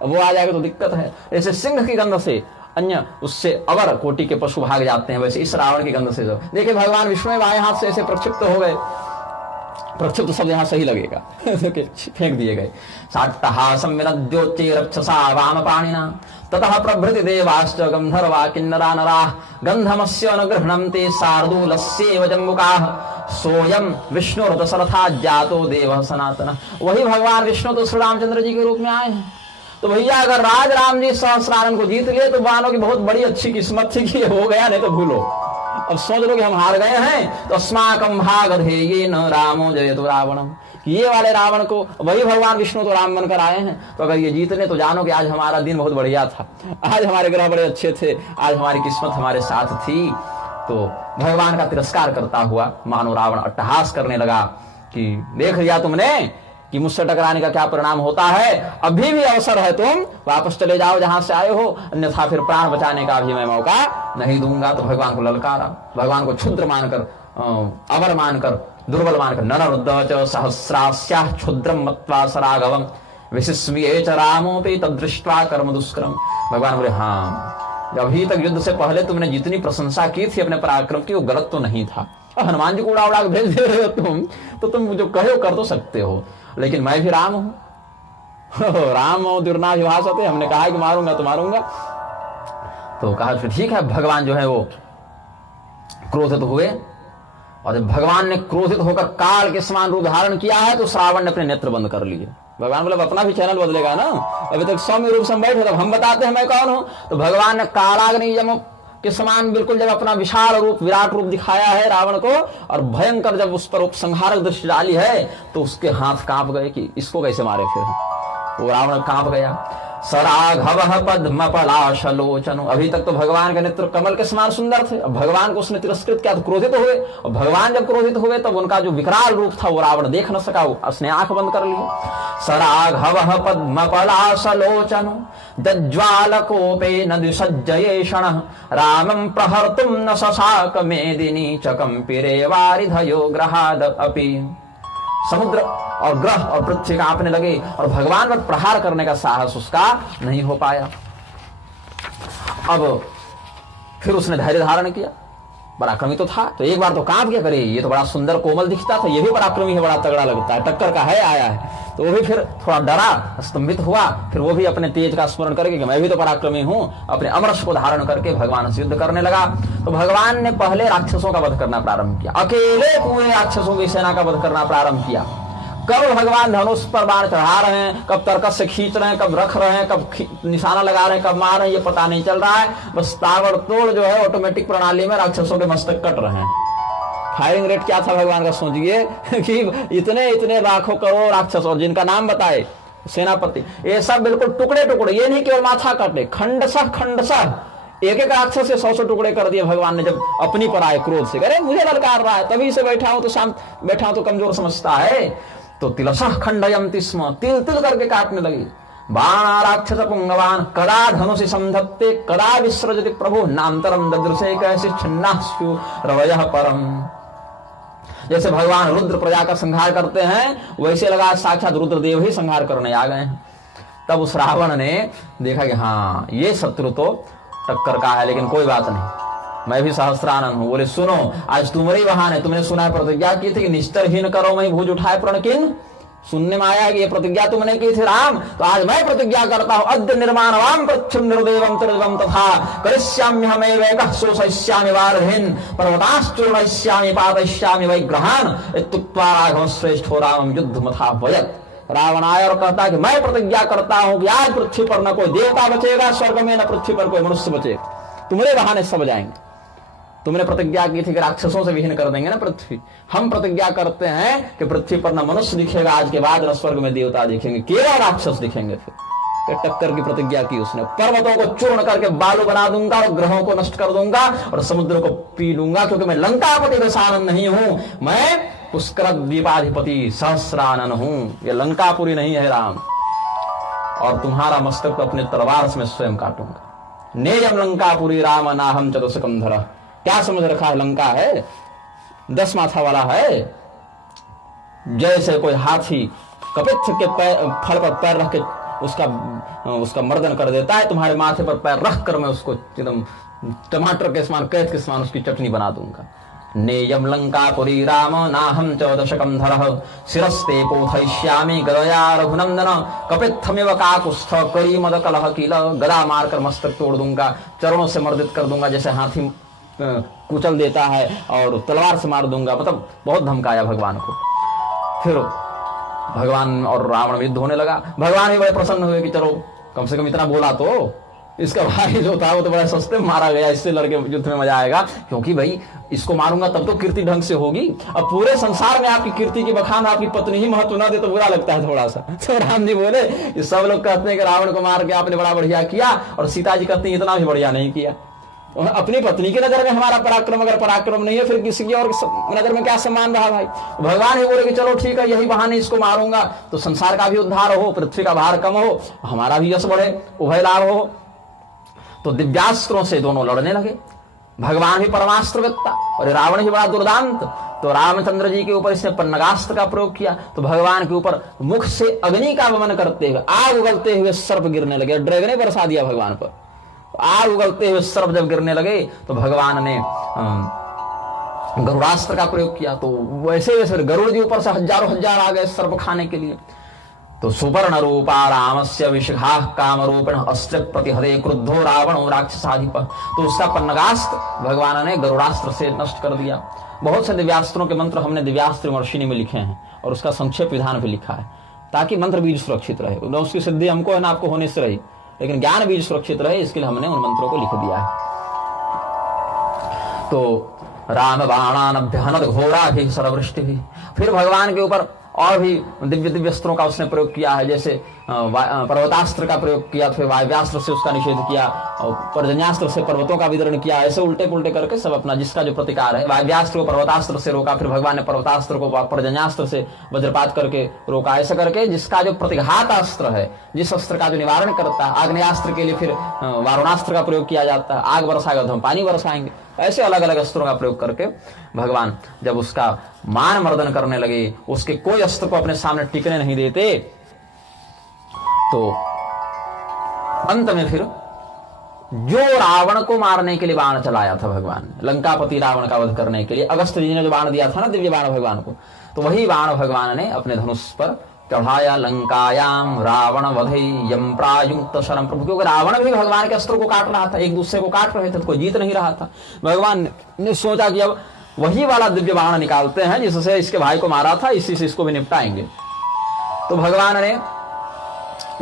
वो आ जाएगा तो दिक्कत है। जैसे सिंह की गंध से अन्य उससे अवर कोटि के पशु भाग जाते हैं, वैसे इस रावण की गंध से जो देखिए भगवान विष्णु बाएं हाथ से ऐसे प्रक्षिप्त हो गए। प्रक्षिप्त शब्द यहाँ सही लगेगा फेंक दिए गए। साट्टहासं विनद्योच्चै रक्षसा वाम पाणिना ततः प्रभृति देवाश्च गंधर्वा किन्नरा नराः गंधमस्य अनुगृह्णं ते शार्दूलस्यैव जम्बुकाः सोयम विष्णुर्दशरथा जातो देवः सनातनः। वही भगवान विष्णु तो श्री रामचंद्र जी के रूप में आए हैं तो भैया अगर राज राम जी सहस्रानन को जीत लिए तो मानो की बहुत बड़ी अच्छी किस्मत थी कि हो गया, नहीं तो भूलो। अब सोच लो कि हम हार गए हैं, तो अस्माकं भागधेयेन रामो जयतु रावणम, ये वाले रावण को वही भगवान विष्णु तो राम बनकर आए हैं, तो अगर ये जीत ले तो जानो कि आज हमारा दिन बहुत बढ़िया था, आज हमारे ग्रह बड़े अच्छे थे, आज हमारी किस्मत हमारे साथ थी। तो भगवान का तिरस्कार करता हुआ मानो रावण अट्टहास करने लगा कि देख लिया तुमने कि मुझसे टकराने का क्या परिणाम होता है, अभी भी अवसर है, तुम वापस चले जाओ जहां से आए हो, अन्यथा फिर प्राण बचाने का भी मैं मौका नहीं दूंगा। तो भगवान को ललकारा, भगवान को क्षुद्र मानकर, अवर मानकर, दुर्बल मानकर, नररुद्ध च सहस्रास्याः क्षुद्रम मत्वा सराघवम विशिस्म्ये च रामोऽपि तद्दृष्ट्वा कर्म दुष्करम। भगवान बोले हाँ, अभी तक युद्ध से पहले तुमने जितनी प्रशंसा की थी अपने पराक्रम की वो गलत तो नहीं था। हनुमान जी को उड़ा उड़ा के भेज दे रहे हो तुम, तो तुम जो कहे कर तो सकते हो, लेकिन मैं भी राम हूं। राम दुर्नाभिभाषते, हमने कहा कि मारूंगा तो मारूंगा। तो कहा ठीक है। भगवान जो है वो क्रोधित हुए, और जब भगवान ने क्रोधित होकर काल के समान रूप धारण किया है तो श्रावण ने अपने नेत्र बंद कर लिए। भगवान बोले अपना भी चैनल बदलेगा ना, अभी तक सौम्य रूप से हम बैठे, तब हम बताते हैं मैं कौन हूं। तो भगवान ने कालाग्नि यम के समान बिल्कुल जब अपना विशाल रूप, विराट रूप दिखाया है रावण को, और भयंकर जब उस पर उपसंहारक दृष्टि डाली है, तो उसके हाथ कांप गए कि इसको कैसे मारे। फिर वो रावण कांप गया। सराघव पद्म पलाशलोचन, अभी तक तो भगवान के नेत्र कमल के समान सुंदर थे, अब भगवान को उसने तिरस्कृत किया तो क्रोधित हुए, और भगवान जब क्रोधित हुए तब उनका जो विकराल रूप था वो रावण देख न सका, उसने आंख बंद कर ली। सराघव पद्म पलाशलोचन दज्ज्वालकोपेन द्विसज्जयेषणः रामं प्रहर्तुं न ससाक मेदिनी च कंपिरे वारिधयो ग्रहाद अपि। समुद्र और ग्रह और पृथ्वी कांपने लगे, और भगवान पर प्रहार करने का साहस उसका नहीं हो पाया। अब फिर उसने धैर्य धारण किया, पराक्रमी तो था, तो एक बार तो कांप के करे, ये तो बड़ा सुंदर कोमल दिखता था, ये भी पराक्रमी है, बड़ा तगड़ा लगता है, टक्कर का है, आया है। तो वो भी फिर थोड़ा डरा, स्तंभित हुआ, फिर वो भी अपने तेज का स्मरण करके कि मैं भी तो पराक्रमी हूं, अपने अमरश को धारण करके भगवान से युद्ध करने लगा। तो भगवान ने पहले राक्षसों का वध करना प्रारंभ किया, अकेले पूरे राक्षसों की सेना का वध करना प्रारंभ किया। कब भगवान धनुष पर बाण चढ़ा रहे हैं, कब तर्कस से खींच रहे हैं, कब रख रहे हैं, कब निशाना लगा रहे हैं, कब मार रहे हैं, ये पता नहीं चल रहा है। बस ताबड़तोड़ जो है ऑटोमेटिक प्रणाली में राक्षसों के मस्तक कट रहे हैं। फायरिंग रेट क्या था भगवान का, सोचिए कि इतने इतने लाखों करोड़ राक्षस, और जिनका नाम बताए सेनापति, ये सब बिल्कुल टुकड़े टुकड़े, ये नहीं केवल माथा काटे, खंडशः खंडशः एक एक राक्षस से 100 टुकड़े कर दिए भगवान ने, जब अपनी पर आए क्रोध से, अरे मुझे ललकार रहा है, तभी से बैठा हूं तो शांत बैठा हूं तो कमजोर समझता है। तो तिलशः खंडयन्ति स्म, तिल तिल करके काटने लगी। बाणा राक्षस पुंगवान कदा धनुषि संधत्ते कदा विसृजति प्रभु नान्तरम ददृशे कैसे छिन्नास्यु रवयः परम। जैसे भगवान रुद्र प्रजा का संहार करते हैं, वैसे लगा साक्षात रुद्रदेव ही संहार करने आ गए हैं। तब उस रावण ने देखा कि हाँ ये शत्रु तो टक्कर का है, लेकिन कोई बात नहीं, मैं भी सहस्रानन हूं। बोले सुनो, आज तुम्हारे वहां है, तुमने सुना है प्रतिज्ञा की थी कि निस्तर करो मैं भुज उठाए प्रण किन, सुनने में आया कि ये प्रतिज्ञा तुमने की थी राम, तो आज मैं प्रतिज्ञा करता हूं, अद्य निर्माणवाम पृथ्वीं निर्देवं त्रिदेवं तथा करिष्याम्यहमेवैकः शोषयिष्यामि वार्धिन् पर्वताश्चूर्णयिष्यामि पातयिष्यामि वैग्रहान् इत्युक्त्वा राघवः श्रेष्ठो रामं युद्धमथा वयत्। रावण आया और कहता कि मैं प्रतिज्ञा करता हूं कि आज पृथ्वी पर न कोई देवता बचेगा स्वर्ग में, न पृथ्वी पर कोई मनुष्य बचेगा, तुम्हारे बहाने सब जाएंगे। तुमने प्रतिज्ञा की थी कि राक्षसों से विहीन कर देंगे ना पृथ्वी, हम प्रतिज्ञा करते हैं कि पृथ्वी पर न मनुष्य दिखेगा आज के बाद, न स्वर्ग में देवता दिखेंगे, केवल राक्षस दिखेंगे। फिर टक्कर की प्रतिज्ञा की उसने, पर्वतों को चूर्ण करके बालू बना दूंगा और ग्रहों को नष्ट कर दूंगा और समुद्र को पी लूंगा, क्योंकि मैं लंकापति दशानन नहीं हूं, मैं पुष्कर द्वीपाधिपति सहस्रानन हूं, ये लंकापुरी नहीं है राम, और तुम्हारा मस्तक अपने तलवार से मैं स्वयं काटूंगा। नेयम लंकापुरी राम नाहम चतुष्कम धरा। क्या समझ रखा है, लंका है 10 माथा वाला है, जैसे कोई हाथी कपित्थ के फल पर पैर रख के उसका मर्दन कर देता है, तुम्हारे माथे पर पैर रख कर मैं उसको एकदम टमाटर के समान, कैद के समान उसकी चटनी बना दूंगा। नेयम लंकापुरी राम नाहम चौदशकम धर शिरस्ते पोथयिष्यामि गदया रघुनंदन कपित्थमेव काकुस्थ करी मद कलह किल। गदा मारकर मस्तक तोड़ दूंगा, चरणों से मर्दित कर दूंगा, जैसे हाथी कुचल देता है, और तलवार से मार दूंगा। मतलब बहुत धमकाया भगवान को। फिर भगवान और रावण युद्ध होने लगा। भगवान भी बड़े प्रसन्न हुए कि चलो कम से कम इतना बोला तो। इसका भाई जो था वो तो बड़ा सस्ते में मारा गया, इससे लड़के युद्ध में मजा आएगा, क्योंकि भाई इसको मारूंगा तब तो कीर्ति ढंग से होगी। अब पूरे संसार में आपकी कीर्ति की बखान आपकी पत्नी ही महत्व ना दे तो बुरा लगता है थोड़ा सा। तो राम जी बोले, ये सब लोग कहते हैं कि रावण को मार के आपने बड़ा बढ़िया किया, और सीता जी कहती हैं इतना भी बढ़िया नहीं किया। अपनी पत्नी की नजर में हमारा पराक्रम अगर पराक्रम नहीं है, फिर किसी की और नजर में क्या सम्मान रहा भाई। भगवान ही बोले कि चलो ठीक है, यही बहाने इसको मारूंगा तो संसार का भी उद्धार हो, पृथ्वी का भार कम हो, हमारा भी यश बढ़े, उभय लाभ हो। तो दिव्यास्त्रों से दोनों लड़ने लगे। भगवान भी परमास्त्रवेत्ता और रावण ही बड़ा दुर्दांत, तो रामचंद्र जी के ऊपर इसने पन्नगास्त्र का प्रयोग किया, तो भगवान के ऊपर मुख से अग्नि का वमन करते हुए आग उगलते हुए सर्प गिरने लगे। ड्रैगन ने बरसा दिया भगवान पर। आग उगलते हुए सर्प जब गिरने लगे तो भगवान ने गरुड़ास्त्र का प्रयोग किया, तो वैसे वैसे गरुड़ जी ऊपर से हजारों हजार आ गए सर्प खाने के लिए। तो सुवर्ण रूपा रामस्य विशिखा काम रूपेण अस्त्र प्रतिहते क्रुद्धो रावण राक्षसाधिप, तो उसका पन्नगास्त्र भगवान ने गरुड़ास्त्र से नष्ट कर दिया। बहुत से दिव्यास्त्रों के मंत्र हमने दिव्यास्त्र वर्षिणी में लिखे हैं, और उसका संक्षेप विधान भी लिखा है, ताकि मंत्र बीज सुरक्षित रहे। उसकी सिद्धि हमको है ना आपको होने से रही, लेकिन ज्ञान बीज सुरक्षित रहे, इसके लिए हमने उन मंत्रों को लिख दिया है। तो राम बाणानभ्यहनत घोड़ा भी सरवृष्टि भी, फिर भगवान के ऊपर और भी दिव्य दिव्य अस्त्रों का उसने प्रयोग किया है, जैसे पर्वतास्त्र का प्रयोग किया, फिर वायव्यास्त्र से उसका निषेध किया, और पर्जन्यास्त्र से पर्वतों का वितरण किया। ऐसे उल्टे पुल्टे करके सब अपना जिसका जो प्रतिकार है, वायव्यास्त्र को पर्वतास्त्र से रोका, फिर भगवान ने पर्वतास्त्र को पर्जन्यास्त्र से वज्रपात करके रोका। ऐसे करके जिसका जो प्रतिघात अस्त्र है, जिस अस्त्र का जो निवारण करता है, आग्नेयास्त्र के लिए फिर वारुणास्त्र का प्रयोग किया जाता है, आग बरसाएगा तो हम पानी बरसाएंगे। ऐसे अलग अलग अस्त्रों का प्रयोग करके भगवान जब उसका मान मर्दन करने लगे, उसके कोई अस्त्र को अपने सामने टिकने नहीं देते, तो अंत में फिर जो रावण को मारने के लिए बाण चलाया था भगवान, लंकापति रावण का वध करने के लिए अगस्त्य जी ने जो बाण दिया था ना, दिव्य बाण भगवान को, तो वही बाण भगवान ने अपने धनुष पर चढ़ाया। लंकायाम रावण वधे यम प्रायुक्त शरम प्रभु, क्योंकि रावण भी भगवान के अस्त्रों को काट रहा था, एक दूसरे को काट रहे थे, तो कोई जीत नहीं रहा था। भगवान ने सोचा कि अब वही वाला दिव्य बाण निकालते हैं जिससे इसके भाई को मारा था, इसी से इसको भी निपटाएंगे। तो भगवान ने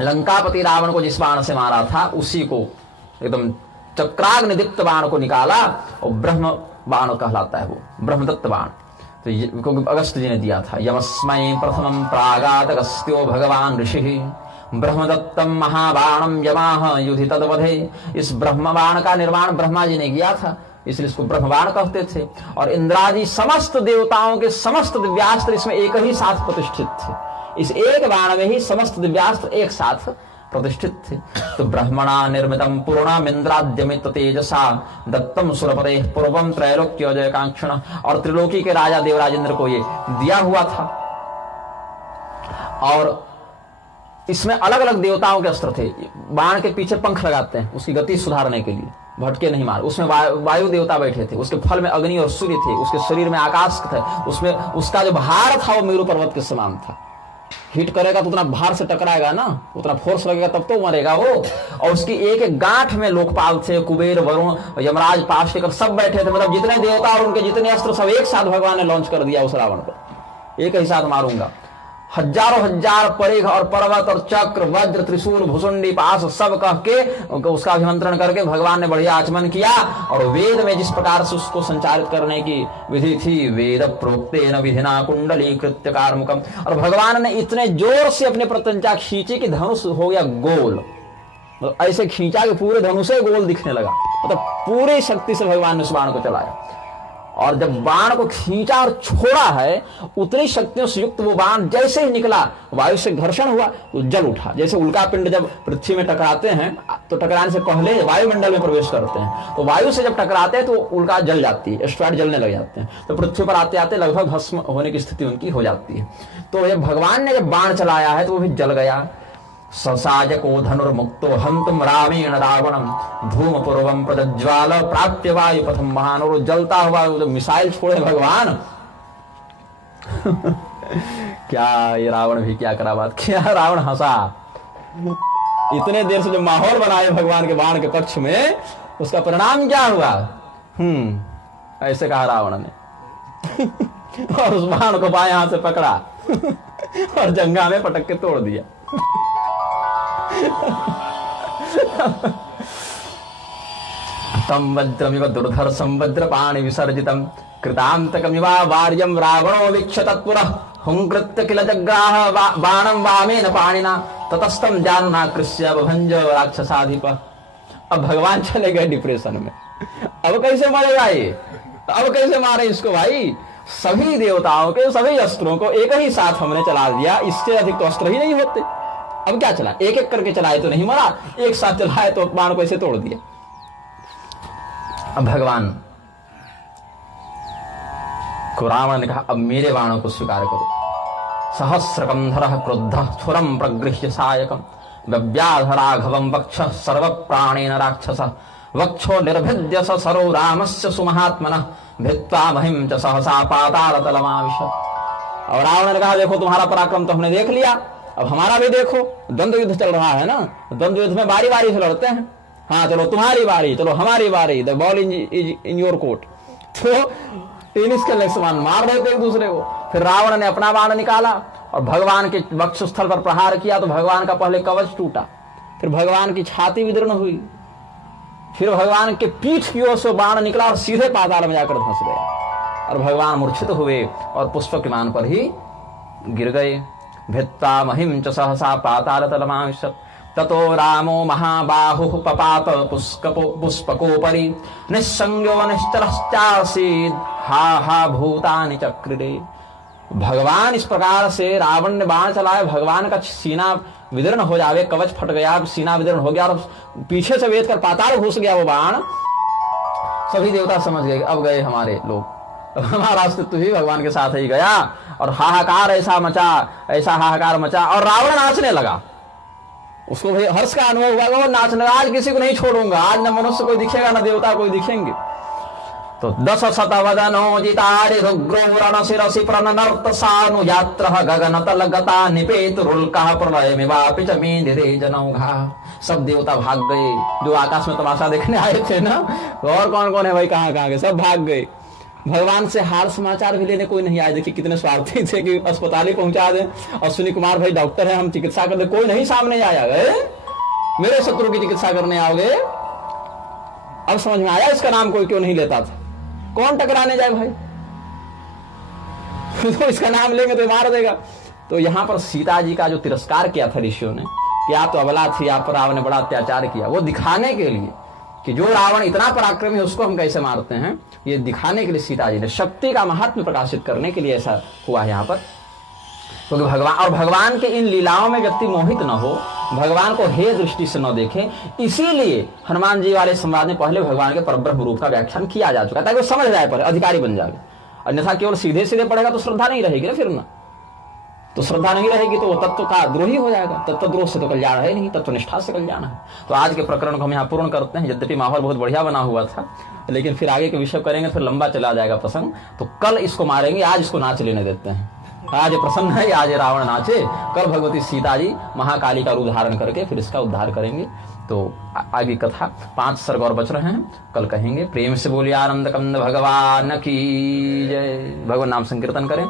लंकापति रावण को जिस बाण से मारा था उसी को एकदम चक्राग्नि दीप्त बाण को निकाला, और ब्रह्म बाण कहलाता है वो, ब्रह्मदत्त बाण। तो क्योंकि अगस्त्य जी ने दिया था। यमस्मै प्रथमं प्रागात अगस्त्यो भगवान ऋषि ब्रह्मदत्तम महाबाणम यमाह युधि तदवधे। इस ब्रह्म बाण का निर्माण ब्रह्मा जी ने किया था, इसलिए इसको ब्रह्मबाण कहते थे। और इंद्रादि समस्त देवताओं के समस्त दिव्यास्त्र इसमें एक ही साथ प्रतिष्ठित थे, इस एक बाण में ही समस्त दिव्यास्त्र एक साथ प्रतिष्ठित थे। तो ब्रह्मणा निर्मितम पूर्णम इंद्राद्यमित तेजसा दत्तम सुरपते पूर्वम त्रैलोक्य जय कांक्षण, और त्रिलोकी के राजा देवराजेंद्र को ये दिया हुआ था। और इसमें अलग अलग देवताओं के अस्त्र थे। बाण के पीछे पंख लगाते हैं उसकी गति सुधारने के लिए, भटके नहीं मार। उसमें वायु देवता बैठे थे, उसके फल में अग्नि और सूर्य थे, उसके शरीर में आकाश थे, उसमें उसका जो भार था वो मेरु पर्वत के समान था। हिट करेगा तो उतना भार से टकराएगा ना, उतना फोर्स लगेगा तब तो मरेगा वो। और उसकी एक एक गांठ में लोकपाल थे, कुबेर, वरुण, यमराज, पाशविक सब बैठे थे। मतलब जितने देवता और उनके जितने अस्त्र सब एक साथ भगवान ने लॉन्च कर दिया उस रावण पर, एक ही साथ मारूंगा। हजारों हजार परिघ और पर्वत और चक्र, वज्र, त्रिशूल, भुसुंडी, पास सब कह के उसका अभिमंत्रण करके भगवान ने बढ़िया आचमन किया। और वेद में जिस प्रकार से उसको संचारित करने की विधि थी, वेद प्रोक्तेन विधिना कुंडली कृत्य कार्मुकम, और भगवान ने इतने जोर से अपने प्रत्यंचा खींची कि धनुष हो गया गोल। तो ऐसे खींचा कि पूरे धनुष से गोल दिखने लगा, मतलब पूरी शक्ति से भगवान ने उस बाण को चलाया। और जब बाण को खींचा और छोड़ा है, उतनी शक्तियों से युक्त वो बाण जैसे ही निकला, वायु से घर्षण हुआ तो जल उठा। जैसे उल्का पिंड जब पृथ्वी में टकराते हैं तो टकराने से पहले वायुमंडल में प्रवेश करते हैं, तो वायु से जब टकराते हैं तो उल्का जल जाती है, एस्ट्रॉइड जलने लग जाते हैं, तो पृथ्वी पर आते आते लगभग भस्म होने की स्थिति उनकी हो जाती है। तो जब भगवान ने जब बाण चलाया है तो वो भी जल गया। ससाजको धनुर्मुक्तो हंतुम रामेण रावणम धूम पूर्वम प्रज्ज्वाल प्राप्य वायु पथम महान, और जलता हुआ जो मिसाइल छोड़े भगवान क्या ये रावण भी क्या करा बात, क्या रावण हंसा। इतने देर से जो माहौल बनाए भगवान के बाण के पक्ष में, उसका परिणाम क्या हुआ? ऐसे कहा रावण ने और उस बाण को बाएं हाथ से पकड़ा और जंगा में पटक के तोड़ दिया। तम वज्रमिव दुर्धर्षं वज्रपाणि विसर्जितं कृतान्तकमिवा वार्यं रावणो वीक्ष्य तत्पुरः हुंकृत्य किल जग्राह बाणं वामेन पाणिना ततस्तं जाननाकृष्य भंज राक्षसाधिप। अब भगवान चले गए डिप्रेशन में, अब कैसे मरेगा ये, अब कैसे मारे इसको भाई। सभी देवताओं के सभी अस्त्रों को एक ही साथ हमने चला दिया, इससे अधिक तो अस्त्र ही नहीं होते। अब क्या चला, एक एक करके चलाए तो नहीं मरा, एक साथ चलाए तो बाण को ऐसे तोड़ दिया। अब भगवान को रावण ने कहा अब मेरे बाणों को स्वीकार करो। सहस्रकंधरः क्रुद्धः स्फुरं प्रगृह्य सायकं व्याधराघवं वक्ष सर्व प्राणेन राक्षसः वक्षो निर्भिद्य स सरो रामस्य सुमहात्मनः भित्वा महिं च सहसा पातालतलमाविशत्। और रावण ने कहा देखो तुम्हारा पराक्रम तो हमने देख लिया, अब हमारा भी देखो। द्वंद्व युद्ध चल रहा है ना, द्वंद्व युद्ध में बारी बारी से लड़ते हैं। हाँ चलो तुम्हारी बारी, चलो हमारी बारी, the ball is in your court. तो टेनिस के समान मार देते एक दूसरे को। फिर रावण ने अपना बाण निकाला और भगवान के वक्षस्थल पर प्रहार किया तो भगवान का पहले कवच टूटा, फिर भगवान की छाती विदीर्ण हुई, फिर भगवान के पीठ की ओर से बाण निकला और सीधे पाताल में जाकर धंस गया और भगवान मूर्छित हुए और पुष्पक विमान पर ही गिर गए। भित्वा महिं च सहसा पातालतलमाविशत् ततो रामो महाबाहुः पपात पुष्पकोपरि निस्संज्ञो निश्चलश्चासीद् हा हा भूतानि चक्रिरे। भगवान इस प्रकार से रावण ने बाण चलाया, भगवान का सीना विदीर्ण हो जावे, कवच फट गया, सीना विदीर्ण हो गया और पीछे से वेद कर पाताल घुस गया वो बाण। सभी देवता समझ गए अब गए हमारे लोग, हमारा अस्तित्व ही भगवान के साथ ही गया। और हाहाकार ऐसा हाहाकार मचा और रावण नाचने लगा। उसको भाई हर्ष का अनुभव हुआ, वो नाचने, आज किसी को नहीं छोड़ूंगा, आज न मनुष्य कोई दिखेगा न देवता कोई दिखेंगे। तो 10 शतवदनो जितारि रुग्रो शिरसि प्रणनर्त सानुयात्रः गगनतल गता निपेतुरुल्कः प्रलयमिवापि च मेदिरे जनौघा। सब देवता भाग गए जो आकाश में तमाशा देखने आए थे ना, और कौन कौन है भाई कहाँ के, सब भाग गए। भगवान से हाल समाचार भी लेने कोई नहीं आया। देखिए कितने स्वार्थी थे कि अस्पताल ही पहुंचा दें। अश्विनी कुमार भाई डॉक्टर है, हम चिकित्सा कर दे, कोई नहीं सामने आया। गए मेरे शत्रु की चिकित्सा करने आओगे। अब समझ में आया इसका नाम कोई क्यों नहीं लेता था, कौन टकराने जाए भाई। तो इसका नाम लेंगे तो मार देगा। तो यहाँ पर सीता जी का जो तिरस्कार किया था ऋषियों ने कि आप तो अबला थी, आप पर रावण ने बड़ा अत्याचार किया, वो दिखाने के लिए कि जो रावण इतना पराक्रमी है उसको हम कैसे मारते हैं, ये दिखाने के लिए सीता जी ने शक्ति का महात्म्य प्रकाशित करने के लिए ऐसा हुआ है यहाँ पर। क्योंकि भगवान के इन लीलाओं में व्यक्ति मोहित न हो, भगवान को हे दृष्टि से न देखे, इसीलिए हनुमान जी वाले संवाद में पहले भगवान के परब्रह्म रूप का व्याख्यान किया जा चुका है ताकि वो समझ जाए, पर अधिकारी बन जाए। अन्यथा केवल सीधे सीधे पढ़ेगा तो श्रद्धा नहीं रहेगी ना, फिर ना तो श्रद्धा नहीं रहेगी तो वो तत्व का द्रोही हो जाएगा। तत्व द्रोह से तो कल्याण है नहीं, तत्व निष्ठा से कल्याण है। तो आज के प्रकरण को हम यहाँ पूर्ण करते हैं। यद्यपि माहौल बहुत बढ़िया बना हुआ था, लेकिन फिर आगे के विषय करेंगे फिर लंबा चला जाएगा प्रसंग। तो कल इसको मारेंगे, आज इसको नाच लेने देते हैं। आज प्रसन्न है, आज रावण नाचे, कल भगवती सीता जी महाकाली का रूप धारण करके फिर इसका उद्धार करेंगे। तो आगे कथा 5 सर्ग और बच रहे हैं, कल कहेंगे। प्रेम से बोलिए आनंद कंद भगवान की जय। भगवान नाम संकीर्तन करें।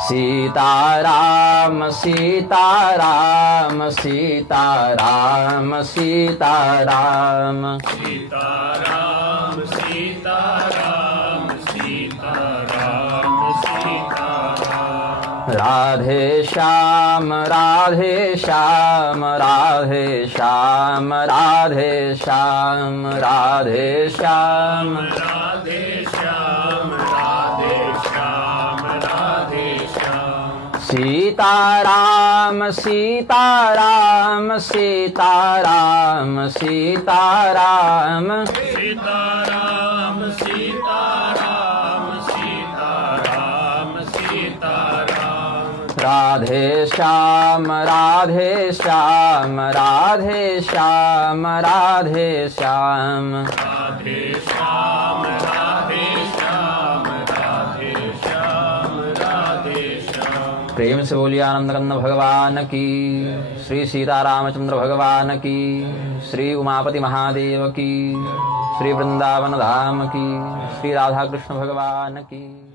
सीताराम सीताराम सीताराम सीताराम सीताराम सीताराम सीताराम सीताराम। राधे श्याम राधे श्याम राधे श्याम राधे श्याम राधे श्याम राधे श्याम राधे श्याम राधे श्याम। सीताराम सीताराम सीताराम सीताराम सीताराम सीताराम सीताराम सीताराम। राधे श्याम राधे श्याम राधे श्याम राधे श्याम राधे श्याम राधे श्याम राधे श्याम राधे श्याम। प्रेम से बोलिए आनंद कंद भगवान की, श्री सीतारामचंद्र भगवान की, श्री उमापति महादेव की, श्री वृंदावन धाम की, श्री राधा कृष्ण भगवान की।